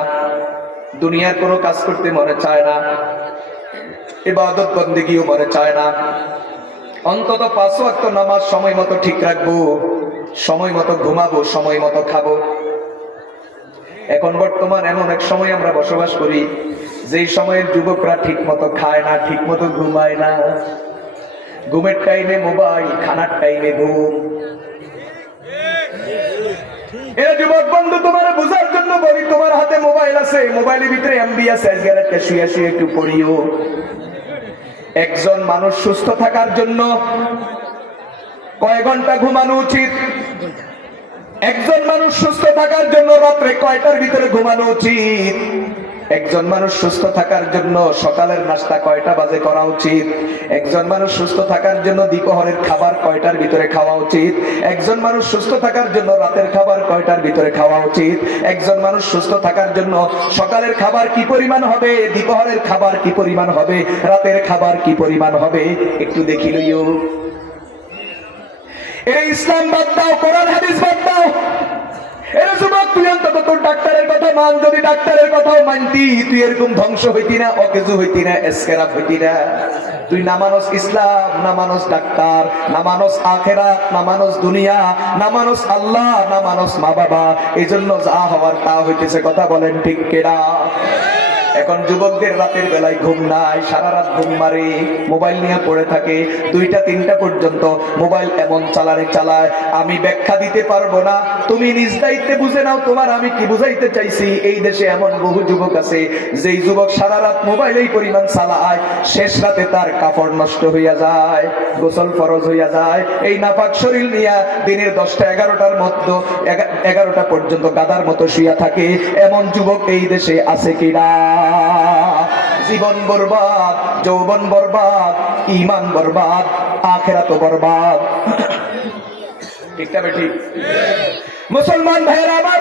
দুনিয়ার কোনো কাজ করতে মনে চায় না, ইবাদত বন্দেগীও মনে চায় না, অন্তত 5 ওয়াক্ত নামাজ সময় মতো ঠিক রাখবো, সময় মতো ঘুমাবো, সময় মতো খাবো। এখন বর্তমান এমন এক সময় আমরা বসবাস করি যেই সময়ের যুবকরা ঠিক মতো খায় না, ঠিক মতো ঘুমায় না, ঘুমের টাইমে মোবাইল, খানার টাইমে ঘুম। এরা যুবক বন্ধু, তোমার বোঝার জন্য বলি, তোমার হাতে মোবাইল আছে, মোবাইলের ভিতরে এমবি আছে, আজকের একটা শুয়ে শুয়ে একটু পড়িও। একজন মানুষ সুস্থ থাকার জন্য কয় ঘন্টা ঘুমানো উচিত? একজন মানুষ সুস্থ থাকার জন্য রাত্রে কয়টার ভিতরে ঘুমানো উচিত? একজন মানুষ সুস্থ থাকার জন্য সকালের নাস্তা কয়টা বাজে করা উচিত? একজন মানুষ সুস্থ থাকার জন্য দুপুরের খাবার কয়টার ভিতরে খাওয়া উচিত? একজন মানুষ সুস্থ থাকার জন্য রাতের খাবার কয়টার ভিতরে খাওয়া উচিত? একজন মানুষ সুস্থ থাকার জন্য সকালের খাবার কি পরিমাণ হবে, দুপুরের খাবার কি পরিমাণ হবে, রাতের খাবার কি পরিমাণ হবে, একটু দেখি লইও। এই ইসলাম বাদ দাও, কোরআন হাদিস বাদ দাও। এরা যুবক, তুই অন্তত তোর ডাক্তারের কথা মান, যদি ডাক্তারের কথাও মানতি, তুই এরকম ধ্বংস হইতি না, অকেজু হইতি না, এসকেরাপ হইতি না। তুই না মানস ইসলাম, না মানস ডাক্তার, না মানস আখেরাত, না মানস দুনিয়া, না মানস আল্লাহ, না মানস মা বাবা। এই জন্য যা হওয়ার তা হইতেছে। কথা বলেন ঠিক কিনা? এখন যুবকদের রাতের বেলায় ঘুম নাই, সারা রাত ঘুম মারে, মোবাইল নিয়ে পড়ে থাকে, 2টা-3টা পর্যন্ত মোবাইল এমন চালায়। আমি ব্যাখ্যা দিতে পারবো না, তুমি নিজ দায়িত্বে বুঝে নাও তোমার আমি কি বুঝাইতে চাইছি। এই দেশে এমন বহু যুবক আছে, যেই যুবক সারা রাত মোবাইল এই পরিমাণ চালায়, শেষ রাতে তার কাপড় নষ্ট হইয়া যায়, গোসল ফরজ হইয়া যায়, এই নাপাক শরীর নিয়া দিনের 10টা-11টার মধ্যে 11টা পর্যন্ত গাদার মতো শুইয়া থাকে। এমন যুবক এই দেশে আছে কিনা? জীবন বরবাদ, যৌবন বরবাদ, ঈমান বরবাদ, আখিরাত বরবাদ। ঠিক না বেঠিক? মুসলমান ভাইয়েরা আমার,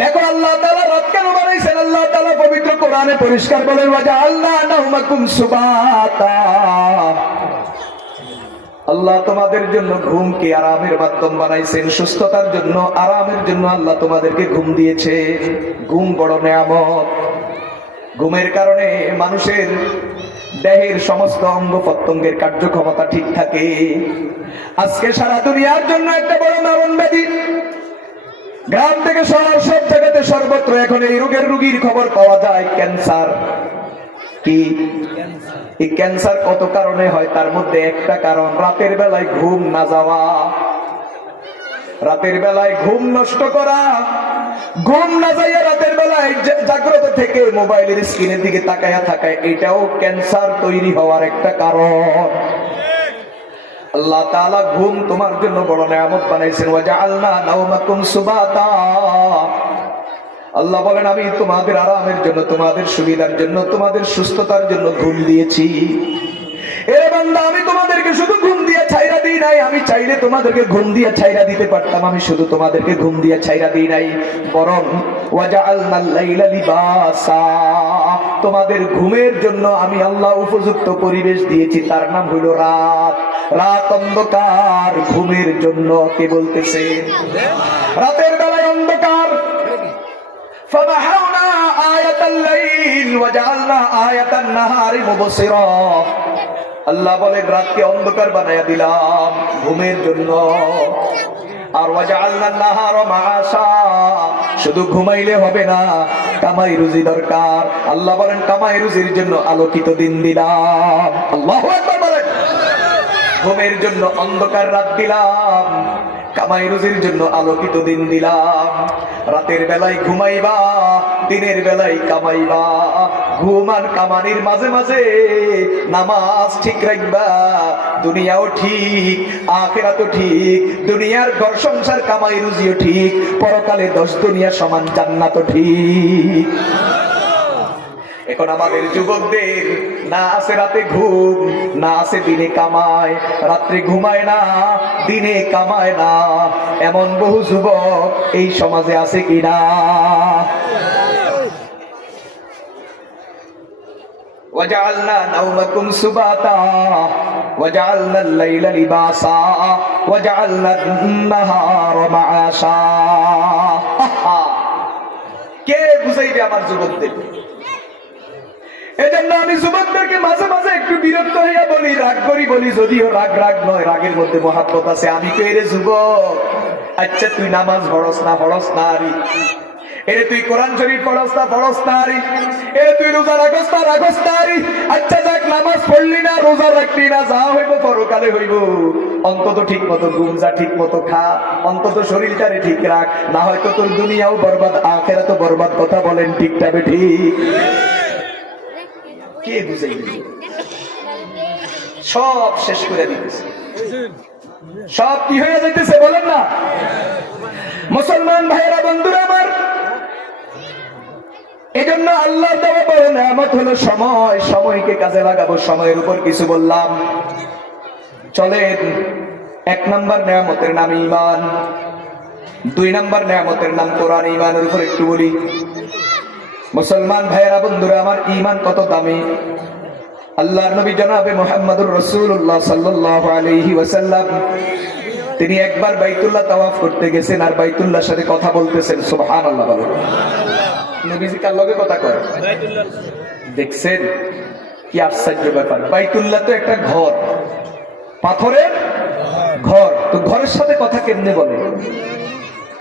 দেখো আল্লাহ তাআলা রাত কেন বানাইছেন? আল্লাহ তাআলা পবিত্র কোরআনে পরিষ্কার বলেন, ওয়াজআলনা নাওমাকুম সুবাতা। আল্লাহ তোমাদের জন্য ঘুমকে আরামের মাধ্যম বানাইছেন, সুস্থতার জন্য, আরামের জন্য আল্লাহ তোমাদেরকে ঘুম দিয়েছে। ঘুম বড় নেয়ামত। ঘুমের কারণে মানুষের দেহের সমস্ত অঙ্গ প্রত্যঙ্গের কার্যক্ষমতা ঠিক থাকে। আজকে সারা দুনিয়ার জন্য একটা বড় মারণ ব্যাধি, গ্রাম থেকে শহর সব জায়গাতে সর্বত্র এখন এই রোগীর খবর পাওয়া যায়, ক্যান্সার। কি এই ক্যান্সার কত কারণে হয়? তার মধ্যে একটা কারণ রাতের বেলায় ঘুম না যাওয়া, রাতের বেলায় ঘুম নষ্ট করা। ঘুম না যাইয়া রাতের বেলায় জাগ্রত থেকে মোবাইলের স্ক্রিনের দিকে তাকায়া থাকা, এটাও ক্যান্সার তৈরি হওয়ার একটা কারণ। আল্লাহ তাআলা ঘুম তোমার জন্য বড় নিয়ামত বানাইছেন। ওয়াজআলনা নাওমাকুম সুবাতা। আল্লাহ বলেন, আমি তোমাদের আরামের জন্য, তোমাদের সুবিধার জন্য, তোমাদের সুস্থতার জন্য ঘুম দিয়েছি। এরে বান্দা, আমি তোমাদেরকে শুধু ঘুম দিয়ে ছাইরা দিই নাই, আমি চাইলে তোমাদেরকে ঘুম দিয়ে ছাইরা দিতে পারতাম, আমি শুধু তোমাদেরকে ঘুম দিয়ে ছাইরা দিই নাই, বরং ওয়াজআলনাল লাইলা লিবাসা, তোমাদের ঘুমের জন্য আমি আল্লাহ উপযুক্ত পরিবেশ দিয়েছি, তার নাম হলো রাত। রাত অন্ধকার, ঘুমের জন্য কে বলতেছেন? রাতের বেলায় অন্ধকার। ফামাহাউনা আয়াতাল লাইল ওয়াজআলনা আয়াতান নাহারি মুবসিরা। আল্লাহ বলেন, রাতকে অন্ধকার বানায়া দিলাম ঘুমের জন্য। আর ওয়াজআলনান নাহারা মাআশা, শুধু ঘুমাইলে হবে না, কামাই রুজি দরকার। আল্লাহ বলেন, কামাই রুজির জন্য আলোকিত দিন দিলাম। আল্লাহু আকবার বলেন। ঘুমের জন্য অন্ধকার রাত দিলাম, কামাই রুজির জন্য আলোকিত দিন দিলাম। রাতের বেলায় ঘুমাইবা, দিনের বেলায় কামাইবা। ঘুম আর কামানির মাঝে মাঝে নামাজ ঠিক রাখবা। দুনিয়াও ঠিক, আখিরাতও ঠিক। দুনিয়ার ঘর সংসার কামাই রুজিও ঠিক, পরকালে 10 দুনিয়া সমান জান্নাতও ঠিক। এখন আমাদের যুবকদের না আছে রাতে ঘুম, না আছে দিনে কামায়, রাত্রে ঘুমায় না, দিনে কামায় না, এমন বহু যুবক এই সমাজে আছে কিনা? وجعلنا نومكم سباتا وجعلنا الليل لباسا وجعلنا النهار معاشا। কে বুঝাইবে আমার যুবকদের? এজন্য আমি যুবকদেরকে মাঝে মাঝে একটু বিরক্ত হইয়া বলি, রাগ করি বলি, যদিও রাগ রাগ নয়, রাগের মধ্যে মহাব্বত আছে। আমি তো এরে যুবক, আচ্ছা তুই নামাজ পড়স না আরি, এরে তুই কোরআন শরীফ পড়স না আরি, এরে তুই রোজা রাখস না আরি, আচ্ছা যাক নামাজ পড়লি না, রোজা রাখলি না, যা হইব পরকালে হইব, অন্তত ঠিক মতো ঘুম যা, ঠিক মতো খা, অন্তত শরীরটারে ঠিক রাখ, না হয়তো তোর দুনিয়াও বরবাদ আখিরাতও বরবাদ। কথা বলেন ঠিক তবে ঠিক? কে বুঝাই সব শেষ করে দিতেছে, সব কি হয়ে যাইতেছে বলেন না? মুসলমান ভাইয়েরা, বন্ধুরা আমার, এজন্য আল্লাহ দেওয়া বড় নিয়ামত হলো সময়। সময়কে কাজে লাগাবো, সময়ের উপর কিছু বললাম। চলেন, 1 নম্বর নিয়ামতের নাম ঈমান, 2 নম্বর নিয়ামতের নাম কোরআন। ঈমানের উপর একটু বলি। মুসলমান ভাইয়েরা, বন্ধুরা আমার, ঈমান কত দামি। আল্লাহর নবী জনাবে মুহাম্মদুর রাসূলুল্লাহ সাল্লাল্লাহু আলাইহি ওয়াসাল্লাম, তিনি একবার বাইতুল্লাহ তাওয়াফ করতে গেছেন আর বাইতুল্লাহর সাথে কথা বলতেছেন। সুবহানাল্লাহ বলেন। নবীজি কার লগে কথা কয়? দেখছেন কি আশ্চর্য ব্যাপার। বাইতুল্লাহ তো একটা ঘর, পাথরের ঘর, তো ঘরের সাথে কথা কেমনে বলে?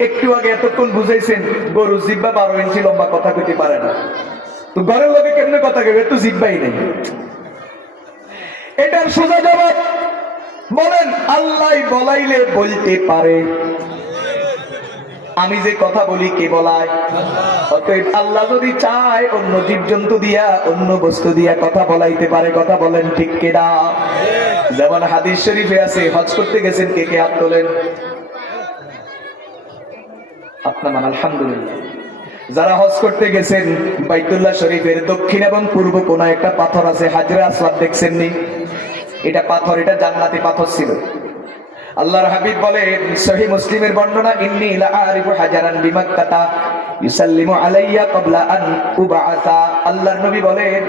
একটু আগে এতক্ষণ বুঝাইছেন গরু জিব্বা 12 ইঞ্চি লম্বা, কথা কইতে পারে না, তো ঘরের লগে কেমনে কথা কইবে? তো জিব্বাই নেই। এটার সোজা জবাব বলেন, আল্লাহ বলাইলে বলতে পারে। আমি যে কথা বলি কে বলায়? অতএব আল্লাহ যদি চায় অন্য জীবজন্তু দিয়া, অন্য বস্তু দিয়া কথা বলাইতে পারে। কথা বলেন ঠিক কিনা? যেমন হাদিস শরীফে আছে, হজ করতে গেছেন, কে কে হাত তোলেন? আপনার মান আলহামদুলিল্লাহ। যারা হজ করতে গেছেন, বাইতুল্লাহ শরীফের দক্ষিণ এবং পূর্ব কোনায় একটা পাথর আছে, হাজরে আসওয়াদ, দেখছেননি? এটা পাথর, এটা জান্নাতি পাথর ছিল। আল্লাহর হাবিব বলেন, সহিহ মুসলিমের বর্ণনা, ইন্নী লাআরিফু হাজারান বিমাক্কাতা ইউসাল্লিমু আলাইয়া ক্বাবলা আন উবআসা। আল্লাহর নবী বলেন,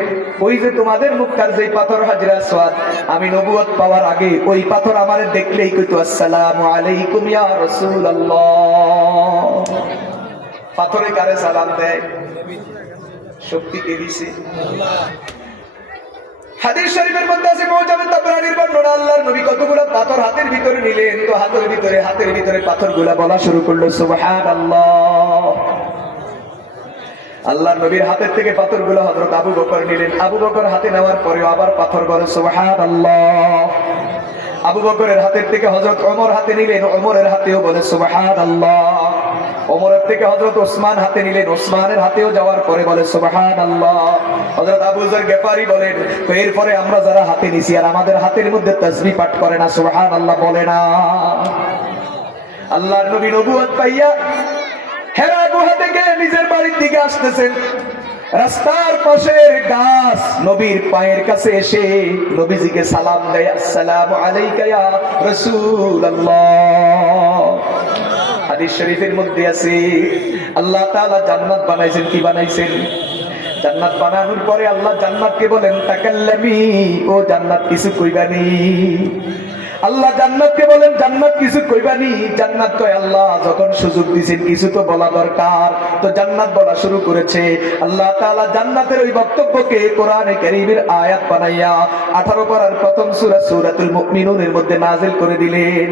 ওই যে তোমাদের মক্কার যে পাথর হাজরে আসওয়াদ, আমি নবুয়ত পাওয়ার আগে ওই পাথর আমারে দেখলেই কইতো আসসালামু আলাইকুম ইয়া রাসূলুল্লাহ। পাথরে কারে সালাম দেয়? শক্তি কে দিছে? আল্লাহ। হাদিস শরীফের মধ্যে আছে, মুজাবে তাবরানীর বর্ণনা, আল্লাহর নবী কতগুলো পাথর হাতের ভিতরে নিলেন, তো হাতের ভিতরে পাথরগুলা বলা শুরু করলো সুবহানাল্লাহ। আল্লাহর নবীর হাতের থেকে পাথরগুলো হযরত আবু বকর নিলেন, আবু বকর হাতে নেওয়ার পরেও আবার পাথর বলে সুবহানাল্লাহ। আবু বকরের হাতের থেকে হযরত ওমর হাতে নিলেন, ওমরের হাতেও বলে সুবহানাল্লাহ। ওমরের থেকে হযরত ওসমান হাতে নিলেন, ওসমানের হাতেও যাওয়ার পরে বলে সুবহানাল্লাহ। হযরত আবু যর গিফারি বলেন, তো এরপরে আমরা যারা হাতে নিছি আর আমাদের হাতের মধ্যে তাসবিহ পাঠ করে না, সুবহানাল্লাহ বলে না। আল্লাহর নবী নবুয়ত পাইয়া হেরা গুহা থেকে নিজের বাড়ির দিকে আসতেছেন। রাস্তার পাশের গাছ নবীর পায়ের কাছে এসে নবীজিকে সালাম দেয়, আসসালামু আলাইকা ইয়া রাসূলুল্লাহ। হাদিস শরীফের মধ্যে আছে, আল্লাহ তাআলা জান্নাত বানাইছেন। কি বানাইছেন? জান্নাত বানানোর পরে আল্লাহ জান্নাতকে বলেন, তাকাল্লামি, ও জান্নাত কিছু কইবানি। আল্লাহ জান্নাতকে বলেন, জান্নাত কিছু কইবানি। জান্নাত কয়, আল্লাহ যখন সুযোগ দিয়েছেন কিছু তো বলা দরকার, তো জান্নাত বলা শুরু করেছে। আল্লাহ তাআলা জান্নাতের ওই বক্তব্যকে কোরআনে কারীমের আয়াত বানাইয়া 18 পারার প্রথম সূরা সূরাতুল মুমিনুনের মধ্যে নাযিল করে দিলেন।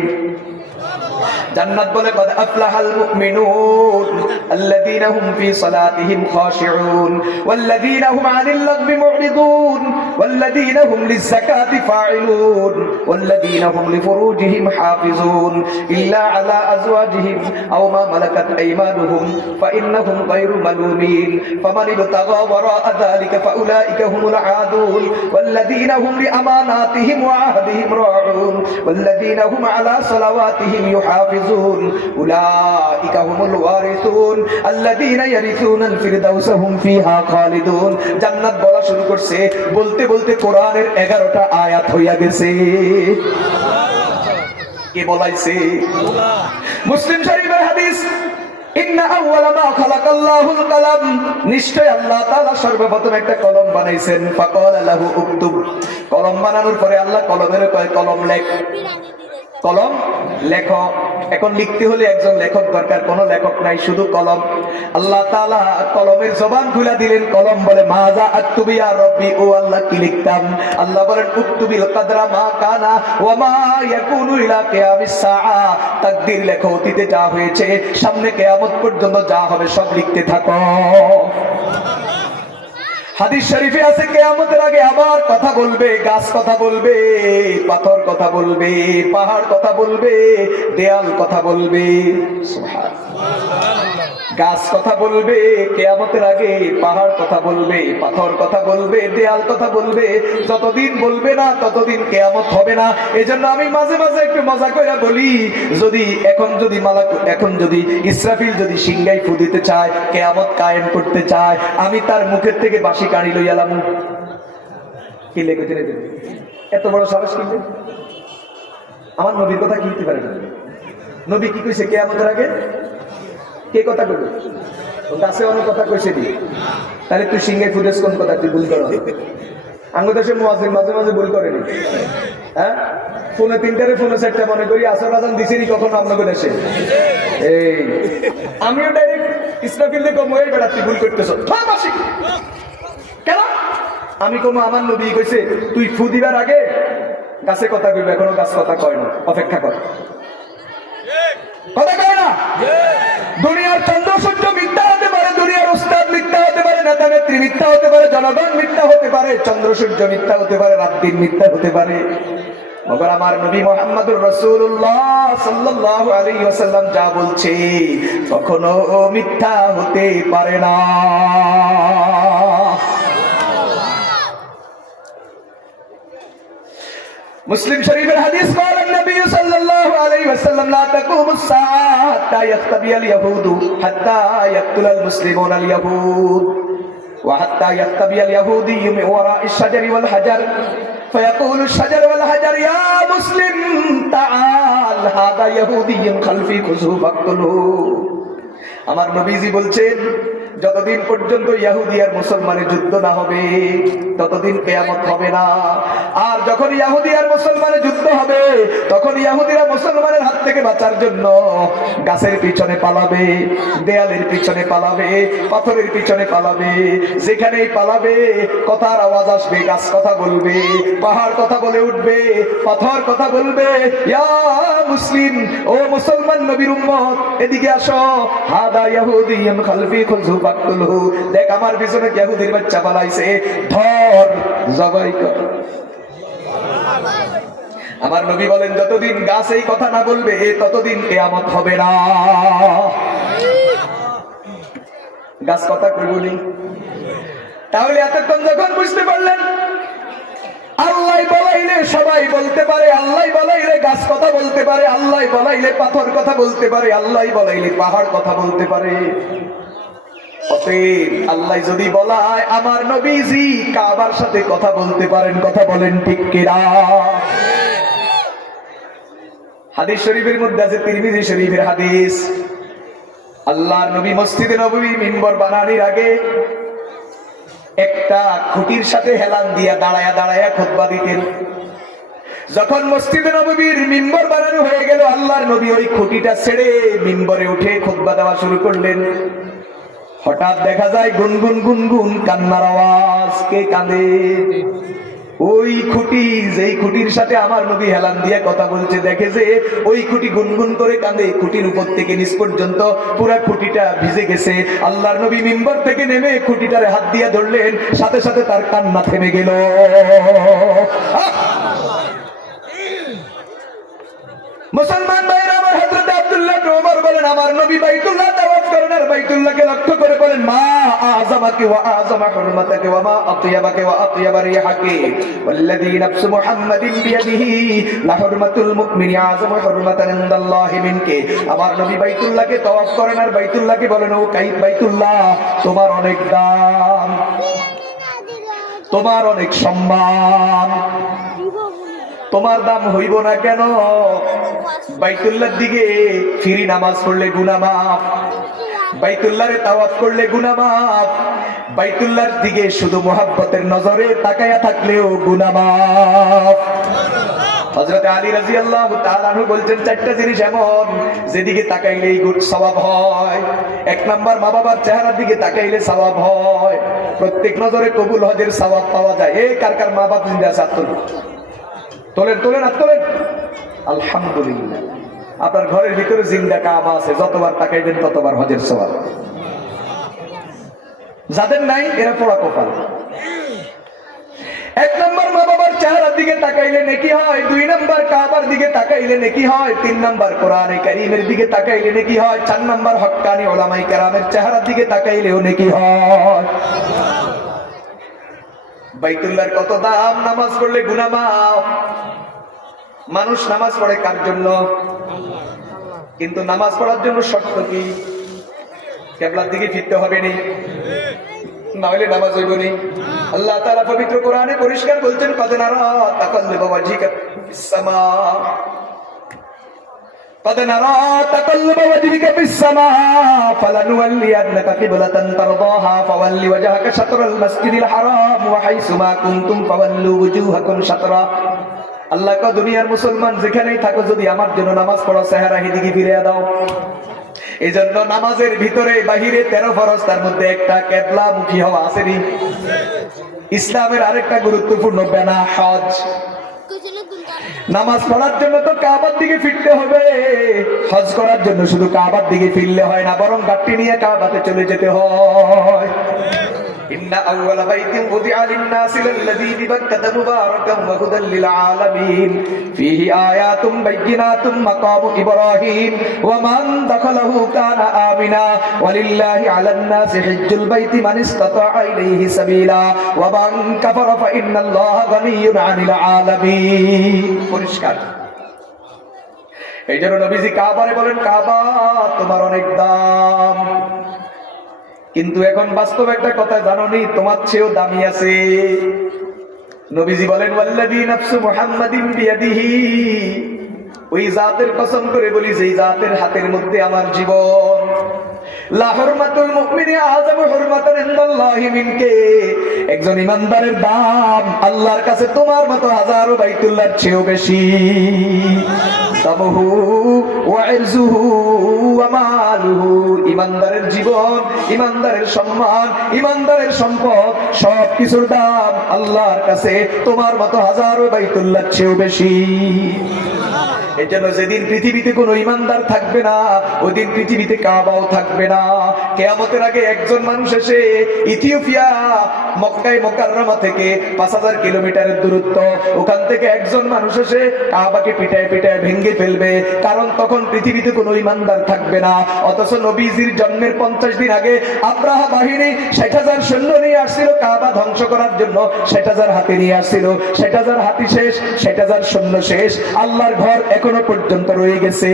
জান্নাত বলে, কদ আফলাহাল মুমিনুন আল্লাযীনা হুম ফি সালাতিহিম খাশিউন ওয়াল্লাযীনা হুম আনিল লাগবি মুরিদুন والذين هم للزكاة فاعلون والذين هم لفروجهم حافظون إلا على أزواجهم أو ما ملكت أيمانهم فإنهم غير ملومين فمن ابتغى وراء ذلك فأولئك هم العادون والذين هم لأماناتهم وعهدهم راعون والذين هم على صلواتهم يحافظون أولئك هم الوارثون الذين يرثون الفردوس هم فيها خالدون জান্নাত বলা শুরু করছে বলতে বলতে কোরআনের 11টা আয়াত হইয়া গেছে কে বলাইছে আল্লাহ মুসলিম শরীফের হাদিস ইন্না আউওয়ালা মা খালাকাল্লাহুল কালাম নিশ্চয় আল্লাহ তাআলা সর্বপ্রথম একটা কলম বানাইছেন ফাকালা লাহু উকতুব কলম বানানোর পরে আল্লাহ কলমের কয় কলম লেখ কলম লেখো এখন লিখতে হলে একজন লেখক দরকার কোন লেখক নাই শুধু কলম আল্লাহ তাআলা কলমের জবান খুলে দিলেন কলম বলে মাজা আকতুবি ইয়া রব্বি ও আল্লাহ কি লিখতাম আল্লাহ বলেন উকতুবিল কদরা মা কানা ওয়া মা ইয়াকুনু ইলা কিয়ামিস সাআ তাকদীর লেখো অতীতে যা হয়েছে সামনে কিয়ামত পর্যন্ত যা হবে সব লিখতে থাকো হাদিস শরীফে আছে কিয়ামতের আগে আবার কথা বলবে গাছ কথা বলবে পাথর কথা বলবে পাহাড় কথা বলবে দেয়াল কথা বলবে সুবহানাল্লাহ গাছ কথা বলবে কিয়ামতের আগে পাহাড় কথা বলবে পাথর কথা বলবে দেয়াল কথা বলবে যতদিন বলবে না ততদিন কিয়ামত হবে না এজন্য আমি মাঝে মাঝে একটু মজা কইরা বলি যদি এখন যদি ইসরাফিল যদি সিংহায় ফু দিতে চায় কিয়ামত কায়েম করতে চায় আমি তার মুখের থেকে বাঁশি কাড়ি লইয়ালাম কি লেগেছে এত বড় সাহস কিন্তু আমার নবীর কথা কি হতে পারে নবী কি কইছে কিয়ামতের আগে কে কথা কইবে গাছে অনেক কথা কইছে দি তাহলে তুই সিংহে ফুটেছ কোন কথা তুই ভুল করো আঙ্গ দেশে মুয়াজ্জিন মাঝে মাঝে ভুল করেনি হ্যাঁ ফোনে 3টারে ফোনে 4টা মনে করি আসর আজান দিছেনি কখনো আপনাদের দেশে এই আমিও ডাইরেক্ট ইসরাফিল দেখো মই বেটা তুই ভুল করতেছ মাসি কেন আমি কোন আমার নবী কইছে তুই ফু দিবার আগে গাছে কথা কইবে এখনো গাছ কথা কয় না অপেক্ষা কর কথা কয় না দুনিয়ার চন্দ্র সূর্য মিথ্যা হতে পারে দুনিয়ার উস্তাদ মিথ্যা হতে পারে নেতা নেত্রী মিথ্যা হতে পারে জনগণ মিথ্যা হতে পারে চন্দ্র সূর্য মিথ্যা হতে পারে রাত দিন মিথ্যা হতে পারে মগর আমার নবী মুহাম্মদুর রাসূলুল্লাহ সাল্লাল্লাহু আলাইহি ওয়াসাল্লাম যা বলছে কখনো মিথ্যা হতে পারে না মুসলিম শরীফের হাদিস قال النبي صلى الله عليه وسلم لا تقوم الساعة حتى يختبي اليهود حتى يقتل المسلمون اليهود وحتى يختبي اليهودي من وراء الشجر والحجر فيقول الشجر والحجر يا مسلم تعال هذا يهودي خلفي خذوه فاقتلوه আমার নবীজি বলছেন যতদিন পর্যন্ত ইহুদি আর মুসলমানের যুদ্ধ না হবে ততদিন কিয়ামত হবে না আর যখন ইহুদি আর মুসলমানের যুদ্ধ হবে তখন ইহুদিরা মুসলমানের হাত থেকে বাঁচার জন্য গাছের পিছনে পালাবে দেয়ালের পিছনে পালাবে পাথরের পিছনে পালাবে যেখানেই পালাবে কথার আওয়াজ আসবে গাছ কথা বলবে পাহাড় কথা বলে উঠবে পাথর কথা বলবে ইয়া মুসলিম ও মুসলমান নবীর উম্মত এদিকে আসো হাদা ইহুদিয়ুন খালফি খুযু ফাকতুলহু দেখ আমার পিছনে ইহুদির বাচ্চা পালাইছে ধর জবাই কর আমার নবী বলেন যতদিন গাছ এই কথা না বলবে ততদিন কিয়ামত হবে না গাছ কথা কইবনি তাহলে এতক্ষণ যখন বুঝতে পারলেন আল্লাহ বলাইলে সবাই বলতে পারে আল্লাহ বলাইলে গাছ কথা বলতে পারে আল্লাহ বলাইলে পাথর কথা বলতে পারে আল্লাহ বলাইলে পাহাড় কথা বলতে পারে অতএব আল্লাহ যদি বলায় আমার নবীজি কাবার সাথে কথা বলতে পারেন কথা বলেন ঠিক কিনা হাদিস শরীফের মধ্যে আছে তিরমিজি শরীফের হাদিস আল্লাহর নবী মসজিদে নববীর মিম্বর বানানোর আগে একটা খুঁটির সাথে হেলান দিয়া দাঁড়ায়া দাঁড়ায়া খুতবা দিতেন যখন মসজিদে নববীর মিম্বর বানানো হয়ে গেল আল্লাহর নবী ওই খুঁটিটা ছেড়ে মিম্বরে উঠে খুতবা দেওয়া শুরু করলেন হঠাৎ দেখা যায় গুনগুন গুনগুন কান্নার আওয়াজ কে কাঁদে ওই খুঁটি, যেই খুঁটির সাথে আমার নবী হেলান দিয়ে কথা বলছে, দেখে যে ওই খুঁটি গুনগুন করে কাঁদে, খুঁটির উপর থেকে নিচ পর্যন্ত পুরা খুঁটিটা ভিজে গেছে। আল্লাহর নবী মিম্বর থেকে নেমে খুঁটিটারে হাত দিয়ে ধরলেন, সাথে সাথে তার কান্না থেমে গেল। মুসলমান ভাইরা আমার, হযরত আব্দুল্লাহ ইবনে ওমর বলেন, আমার নবী বাইতুল্লাহ তাওয়াফ করেন আর বাইতুল্লাহকে লক্ষ্য করে বলেন, মা আযামাকি ওয়া আযামা হুরমাতাকি ওয়া মা আতয়াবাকি ওয়া আতয়াবা রিহাকি ওয়াল্লাযী নাফসু মুহাম্মাদিন বিয়াদিহি লা হুরমাতুল মুমিনি আযামু হুরমাতান ইনদাল্লাহি মিনকি। আমার নবী বাইতুল্লাহকে তাওয়াফ করেন আর বাইতুল্লাহকে বলেন, ও বাইতুল্লাহ, তোমার অনেক দাম, তোমার অনেক সম্মান, তোমার দাম হইব না কেন? বাইতুল্লাহর দিকে ফিরি নামাজ পড়লে গুনাহ মাফ, বাইতুল্লাহরে তাওয়াফ করলে গুনাহ মাফ, বাইতুল্লাহর দিকে শুধু মুহাব্বতের নজরে তাকায়া থাকলেও গুনাহ মাফ। হযরত আলী রাদিয়াল্লাহু তাআলা আনহু বলছেন, চারটা জিনিস এমন যেদিকে তাকাইলেই সওয়াব হয়। এক নাম্বার, মা বাবার চেহারার দিকে তাকাইলে সওয়াব হয়, প্রত্যেক নজরে কবুল হজের সওয়াব পাওয়া যায়। এই কার কার মা বাপ জিন্দা আছে? তোলেন তোলেন আর তোলেন। আলহামদুলিল্লাহ, আপনার ঘরের ভিতরে জিন্দা কাবা আছে, যতবার তাকাইবেন ততবার হজের সওয়াব। যাদের নাই এরা পোড়া কপাল। এক নম্বর, মা বাবার চেহারার দিকে তাকাইলে নেকি হয়। দুই নম্বর, কাবার দিকে তাকাইলে নেকি হয়। তিন নম্বর, কোরআনে কারীমের দিকে তাকাইলে নেকি হয়। চার নম্বর, হক্কানি উলামায়ে কেরামের চেহারার দিকে তাকাইলেও নেকি হয়। বাইতুল্লাহর কত দাম, নামাজ পড়লে গুনাহ মাফ। মানুষ নামাজ পড়ে কার জন্য? কিন্তু নামাজ পড়ার জন্য শর্ত কি? কিবলার দিকে ফিরতে হবে নি, না হলে নামাজ হইব নি। আল্লাহ তাআলা পবিত্র কোরআনে পরিষ্কার বলছেন, কদ নারা তাকাল্লুবা ওয়াজহিকা ফিস সামা, কদ নারা তাকাল্লুবা ওয়াজহিকা ফিস সামা ফালানুওয়াল্লিয়ান্নাকা কিবলাতান তারদাহা ফাওয়াল্লি ওয়াজহাকা শাতরাল মাসজিদিল হারাম ওয়া হাইসুমা কুনতুম ফাওয়াল্লু ওয়ুজুহাকুম শাতরা। আল্লাহ কয়, দুনিয়ার মুসলমান যেখানেই থাকো, যদি আমার জন্য নামাজ পড়ো, চেহারা দিকে ফিরে দাও। এই জন্য নামাজের ভিতরে বাহিরে 13 ফরজ, তার মধ্যে একটা কিবলা মুখী হওয়া আসেনি। ইসলামের আরেকটা গুরুত্বপূর্ণ বেনা হজ। নামাজ পড়ার জন্য তো কাবার দিকে ফিরতে হবে, হজ করার জন্য শুধু কাবার দিকে ফিরলে হয় না, বরং গাড়ি নিয়ে কাবাতে চলে যেতে হয়। ইন্না আউওয়ালা বাইতিন উদিআ লিন-নাসি লাল্লাযী বিবাক্কাতা মুবারাকান ওয়া হুদাল লিল আলামিন ফীহি আয়াতুম বাইয়িনাতুম মাকামু ইব্রাহিম ওয়া মান দাখালাহু কানা আমিনা ওয়া লিল্লাহি আলান নাসি হিজ্জুল বাইতি মান ইসতাতাআ ইলাইহি সাবিলা ওয়া মান কাফারা ফা ইন্নাল্লাহা গানিয়্যুন আনিল আলামিন। পরিষ্কার। এইজন্য নবীজি কাবারে বলেন, কাবা তোমার অনেক দাম। কিন্তু এখন বাস্তব একটা কথা জানোনি, তোমার চেয়েও দামি আছে। নবীজি বলেন, ওয়াল্লাযী নাফসু মুহাম্মাদিন বিয়াদিহি, ওই জাতের কসম করে বলি যেই জাতের হাতের মধ্যে আমার জীবন, লা হুরমাতুল মুমিনি আযামু হুরমাতান ইনদাল্লাহি মিনকে, একজন ইমানদারের দাম আল্লাহর কাছে তোমার মতো হাজারো বাইতুল্লাহর চেয়েও বেশি। দামুহু ওয়া ইরজুহু ওয়া মালুহু, ইমানদারের জীবন, ইমানদারের সম্মান, ইমানদারের সম্পদ, সব কিছুর দাম আল্লাহর কাছে তোমার মতো হাজারো বাইতুল্লাহর চেয়েও বেশি। এর জন্য যেদিন পৃথিবীতে কোনো ইমানদার থাকবে না, ওই দিন পৃথিবীতে কাবাও থাকবে না। কিয়ামতের আগে একজন মানুষ এসে ইথিওপিয়া মক্কায় মুকাররমা থেকে 5000 কিলোমিটারের দূরত্ব, ওখান থেকে একজন মানুষ এসে কাবাকে পিটায় পিটায় ভেঙে ফেলবে, কারণ তখন পৃথিবীতে কোনো ইমানদার থাকবে না। অথচ নবীজির জন্মের 50 দিন আগে আব্রাহা বাহিনী 60,000 সৈন্য নিয়ে আসছিল কাবা ধ্বংস করার জন্য। 60,000 হাতি নিয়ে আসছিল, 60,000 হাতি শেষ, 60,000 সৈন্য শেষ, আল্লাহর ঘর এখনো পর্যন্ত রয়ে গেছে।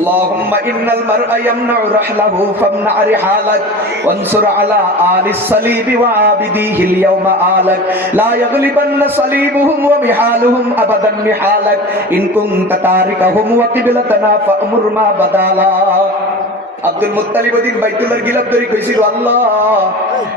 اللهم إن المرء يمنع رحله فامنع رحالك وانصر على آل الصليب وعابديه اليوم آلك لا يغلبن صليبهم ومحالهم أبدا محالك إن كنت تاركهم وقبلتنا فأمر ما بدالا। আব্দুল মুত্তালিব ওদিন বাইতুল্লাহর গিলাফ ধরে কইছিল, আল্লাহ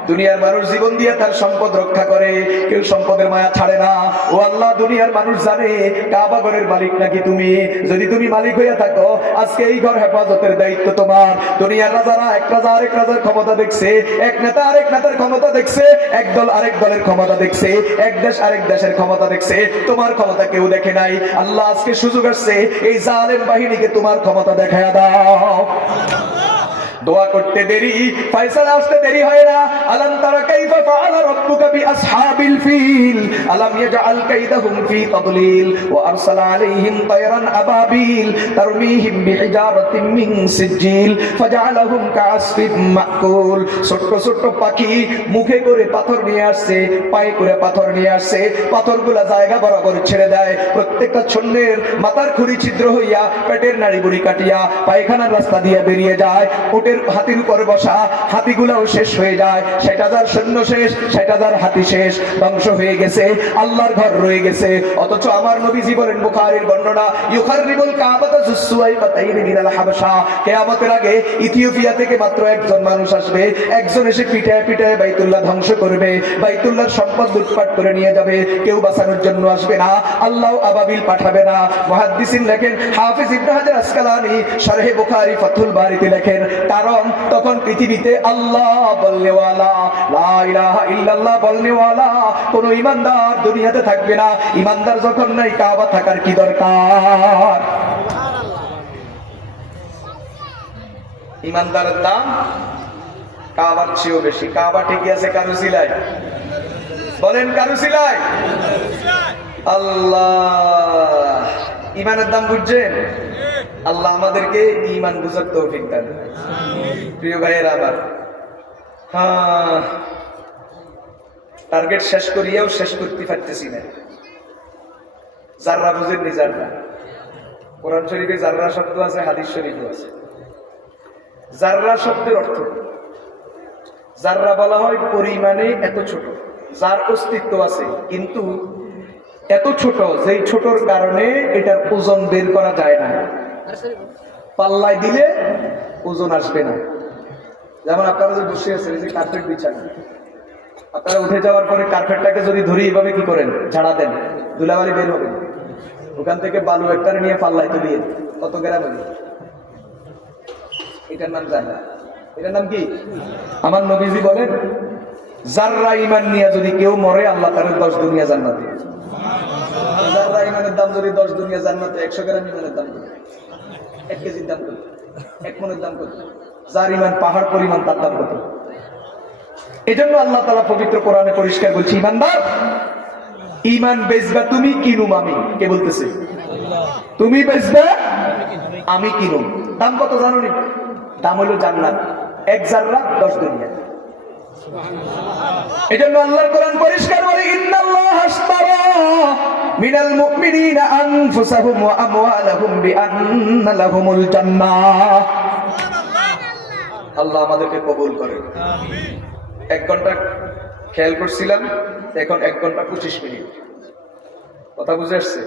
দুনিয়ার মানুষ জীবন দিয়ে তার সম্পদ রক্ষা করে, কেউ সম্পদের মায়া ছাড়ে না। ও আল্লাহ, দুনিয়ার মানুষ জানে কাবা ঘরের মালিক নাকি তুমি। যদি তুমি মালিক হইয়া থাকো, আজকে এই ঘর হেফাজতের দায়িত্ব তোমার। দুনিয়ার রাজারা এক রাজা আরেক রাজার ক্ষমতা দেখছে, এক নেতা আরেক নেতার ক্ষমতা দেখছে, এক দল আরেক দলের ক্ষমতা দেখছে, এক দেশ আরেক দেশের ক্ষমতা দেখছে, তোমার ক্ষমতা কেউ দেখে নাই। আল্লাহ, আজকে সুযোগ আসছে, এই জালেম বাহিনীকে তোমার ক্ষমতা দেখায়া দাও। দোয়া করতে দেরি, ফয়সালা আসতে দেরি হয় না। আলাম তারা কাইফা ফাআলা রাব্বুকা বিআসহাবিল ফিল আলাম ইয়াজআল কাইদাহুম ফি তাদলিল ওয়া আরসালা আলাইহিম তায়রান আবাবিল তারমিহিম বিহিজারাতিন মিন সিজিল ফাজআলাহুম কাআসফিন মাকুল। ছোট ছোট পাখি মুখে করে পাথর নিয়ে আসছে, পায়ে করে পাথর নিয়ে আসছে, পাথরগুলা জায়গা বরাবর ছেড়ে দেয়। প্রত্যেকটা ছন্নের মাথার খুরি ছিদ্র হইয়া পেটের নাড়ি বুড়ি কাটিয়া পায়খানার রাস্তা দিয়ে বেরিয়ে যায়। হাতির উপরে বসা হাতিগুলাও শেষ হয়ে যায়। ৬০,০০০ সৈন্য শেষ, ৬০,০০০ হাতি শেষ, ধ্বংস হয়ে গেছে, আল্লাহর ঘর রয়ে গেছে। অথচ আমার নবীজি বলেন, বুখারীর বর্ণনা, ইউখাররিবুল কাবাতা যুসওয়াইবাতাইনি মিনাল হাবশা, কিয়ামতের আগে ইথিওপিয়া থেকে মাত্র একজন মানুষ আসবে, একজন এসে পিটায় পিটায় বাইতুল্লাহ ধ্বংস করবে, বাইতুল্লাহর সম্পদ লুটপাট করে নিয়ে যাবে, কেউ বাঁচানোর জন্য আসবে না, আল্লাহ আবাবিল পাঠাবে না। মুহাদ্দিসিন লেখেন, হাফিজ ইবনে হাজার আসকালানী শরহে বুখারী ফাথুল বারীতে লেখেন, কারণ তখন পৃথিবীতে আল্লাহ বলনেওয়ালা, লা ইলাহা ইল্লাল্লাহ বলনেওয়ালা কোন ইমানদার দুনিয়াতে থাকবে না। ইমানদার যখন নাই, কাবা থাকার কি দরকার? ইমানদারের দাম কাবার চেয়েও বেশি। কাবা ঠিকই আছে কারু সিলাই, বলেন কারু সিলাই। আল্লাহ, ইমানের দাম বুঝছেন? আল্লাহ আমাদেরকে ঈমান বুঝার তৌফিক দান। প্রিয় ভাইয়েরা আমার, টার্গেট শেষ করিয়াও শেষ করতে পারতেছি না। জাররা বুঝেননি? জাররা, কোরআন শরীফে জাররা শব্দ আছে, হাদিস শরীফও আছে। জাররা শব্দের অর্থ, জাররা বলা হয় পরিমাণে এত ছোট, যার অস্তিত্ব আছে কিন্তু এত ছোট, যেই ছোটর কারণে এটার ওজন বের করা যায় না, পাল্লায় দিলে ওজন আসবে না। যেমন আপনারা যে বসে আছেন, যে কার্পেট বিছান, আপনারা উঠে যাওয়ার পরে কার্পেটটাকে যদি ধরি এভাবে কি করেন, ঝাড়া দেন, ধুলাবালি বের হবে। ওখান থেকে বালু একটা নিয়ে পাল্লায় তুলিয়ে কত গ্রাম হবে? এটার নাম জাররা। এটার নাম কি? আমার নবীজি বলেন, জাররা ঈমান নিয়ে যদি কেউ মরে, আল্লাহ তার 10 দুনিয়া জান্নাত দিবে। জাররা ঈমানের দাম যদি 10 দুনিয়া জান্নাতে, 100 গ্রাম ঈমানের দাম কত? 1 কেজির দাম কত? 1 মনের দাম কত? যার ঈমান পাহাড় পরিমাণ, তার দাম কত? এজন্য আল্লাহ তাআলা পবিত্র কোরআনে পরিষ্কার বলছে, ঈমানদার, ঈমান বেচবা তুমি, কিনুম আমি। কে বলতেছে? তুমি বেচবে, আমি কিনুম। দাম কত জানো নি? দাম হলো জান্নাত, 1 জাররা 10 দুনিয়া। এজন্য আল্লাহর কোরআন পরিষ্কার বলে, ইন্নাল্লাহা আশতারা মিনাল মুমিনিনা আনফুসাহুম ওয়া আমওয়ালাহুম বিআন্না লাহুমুল জান্নাহ। আল্লাহ আমাদেরকে কবুল করে। আমিন। 1 ঘন্টা খেয়াল করছিলাম, এখন 1 ঘন্টা 25 মিনিট। কথা বুঝে আসছে?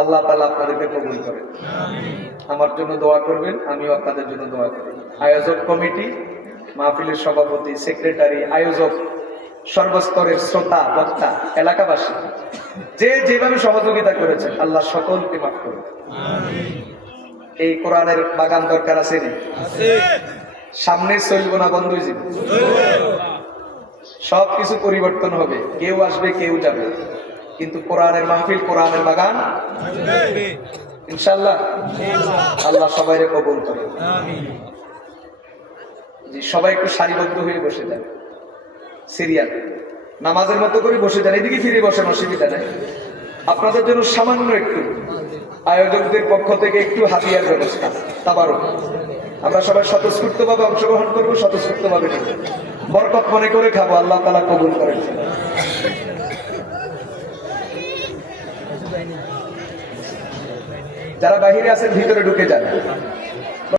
আল্লাহ তাআলা আপনাদেরকে কবুল করে। আমিন। আমার জন্য দোয়া করবেন, আমিও আপনাদের জন্য দোয়া করি। আয়োজক কমিটি, মাহফিলের সভাপতি, সেক্রেটারি, আয়োজক, সর্বস্তরের শ্রোতা, বক্তা, এলাকাবাসী, যে যেভাবে সহযোগিতা করেছেন, আল্লাহ সকলকে মাফ করুন। আমিন। এই কোরআনের বাগান দরকার আছে না? আছে। সামনে চলবো না, বন্ধ হয়ে যাবে। সবকিছু পরিবর্তন হবে, কেউ আসবে কেউ যাবে, কিন্তু কোরআনের মাহফিল, কোরআনের বাগান ইনশাআল্লাহ। আল্লাহ সবাইকে কবুল করুন। আমিন। যে সবাই একটু সারিবদ্ধ হয়ে বসে যান, সিরিয়াল নামাজের মতো করে বসে যান, এদিকে ফিরে বসেন, অসুবিধা নাই। আপনাদের জন্য সামান্য একটু আয়োজকদের পক্ষ থেকে একটু হাতিয়ার ব্যবস্থা, তাবারক। আমরা সবাই স্বতঃস্ফূর্তভাবে অংশগ্রহণ করবো, স্বতঃস্ফূর্তভাবে বরকত মনে করে খাবো। আল্লাহ তাআলা কবুল করেন। যারা বাহিরে আছেন, ভিতরে ঢুকে যান।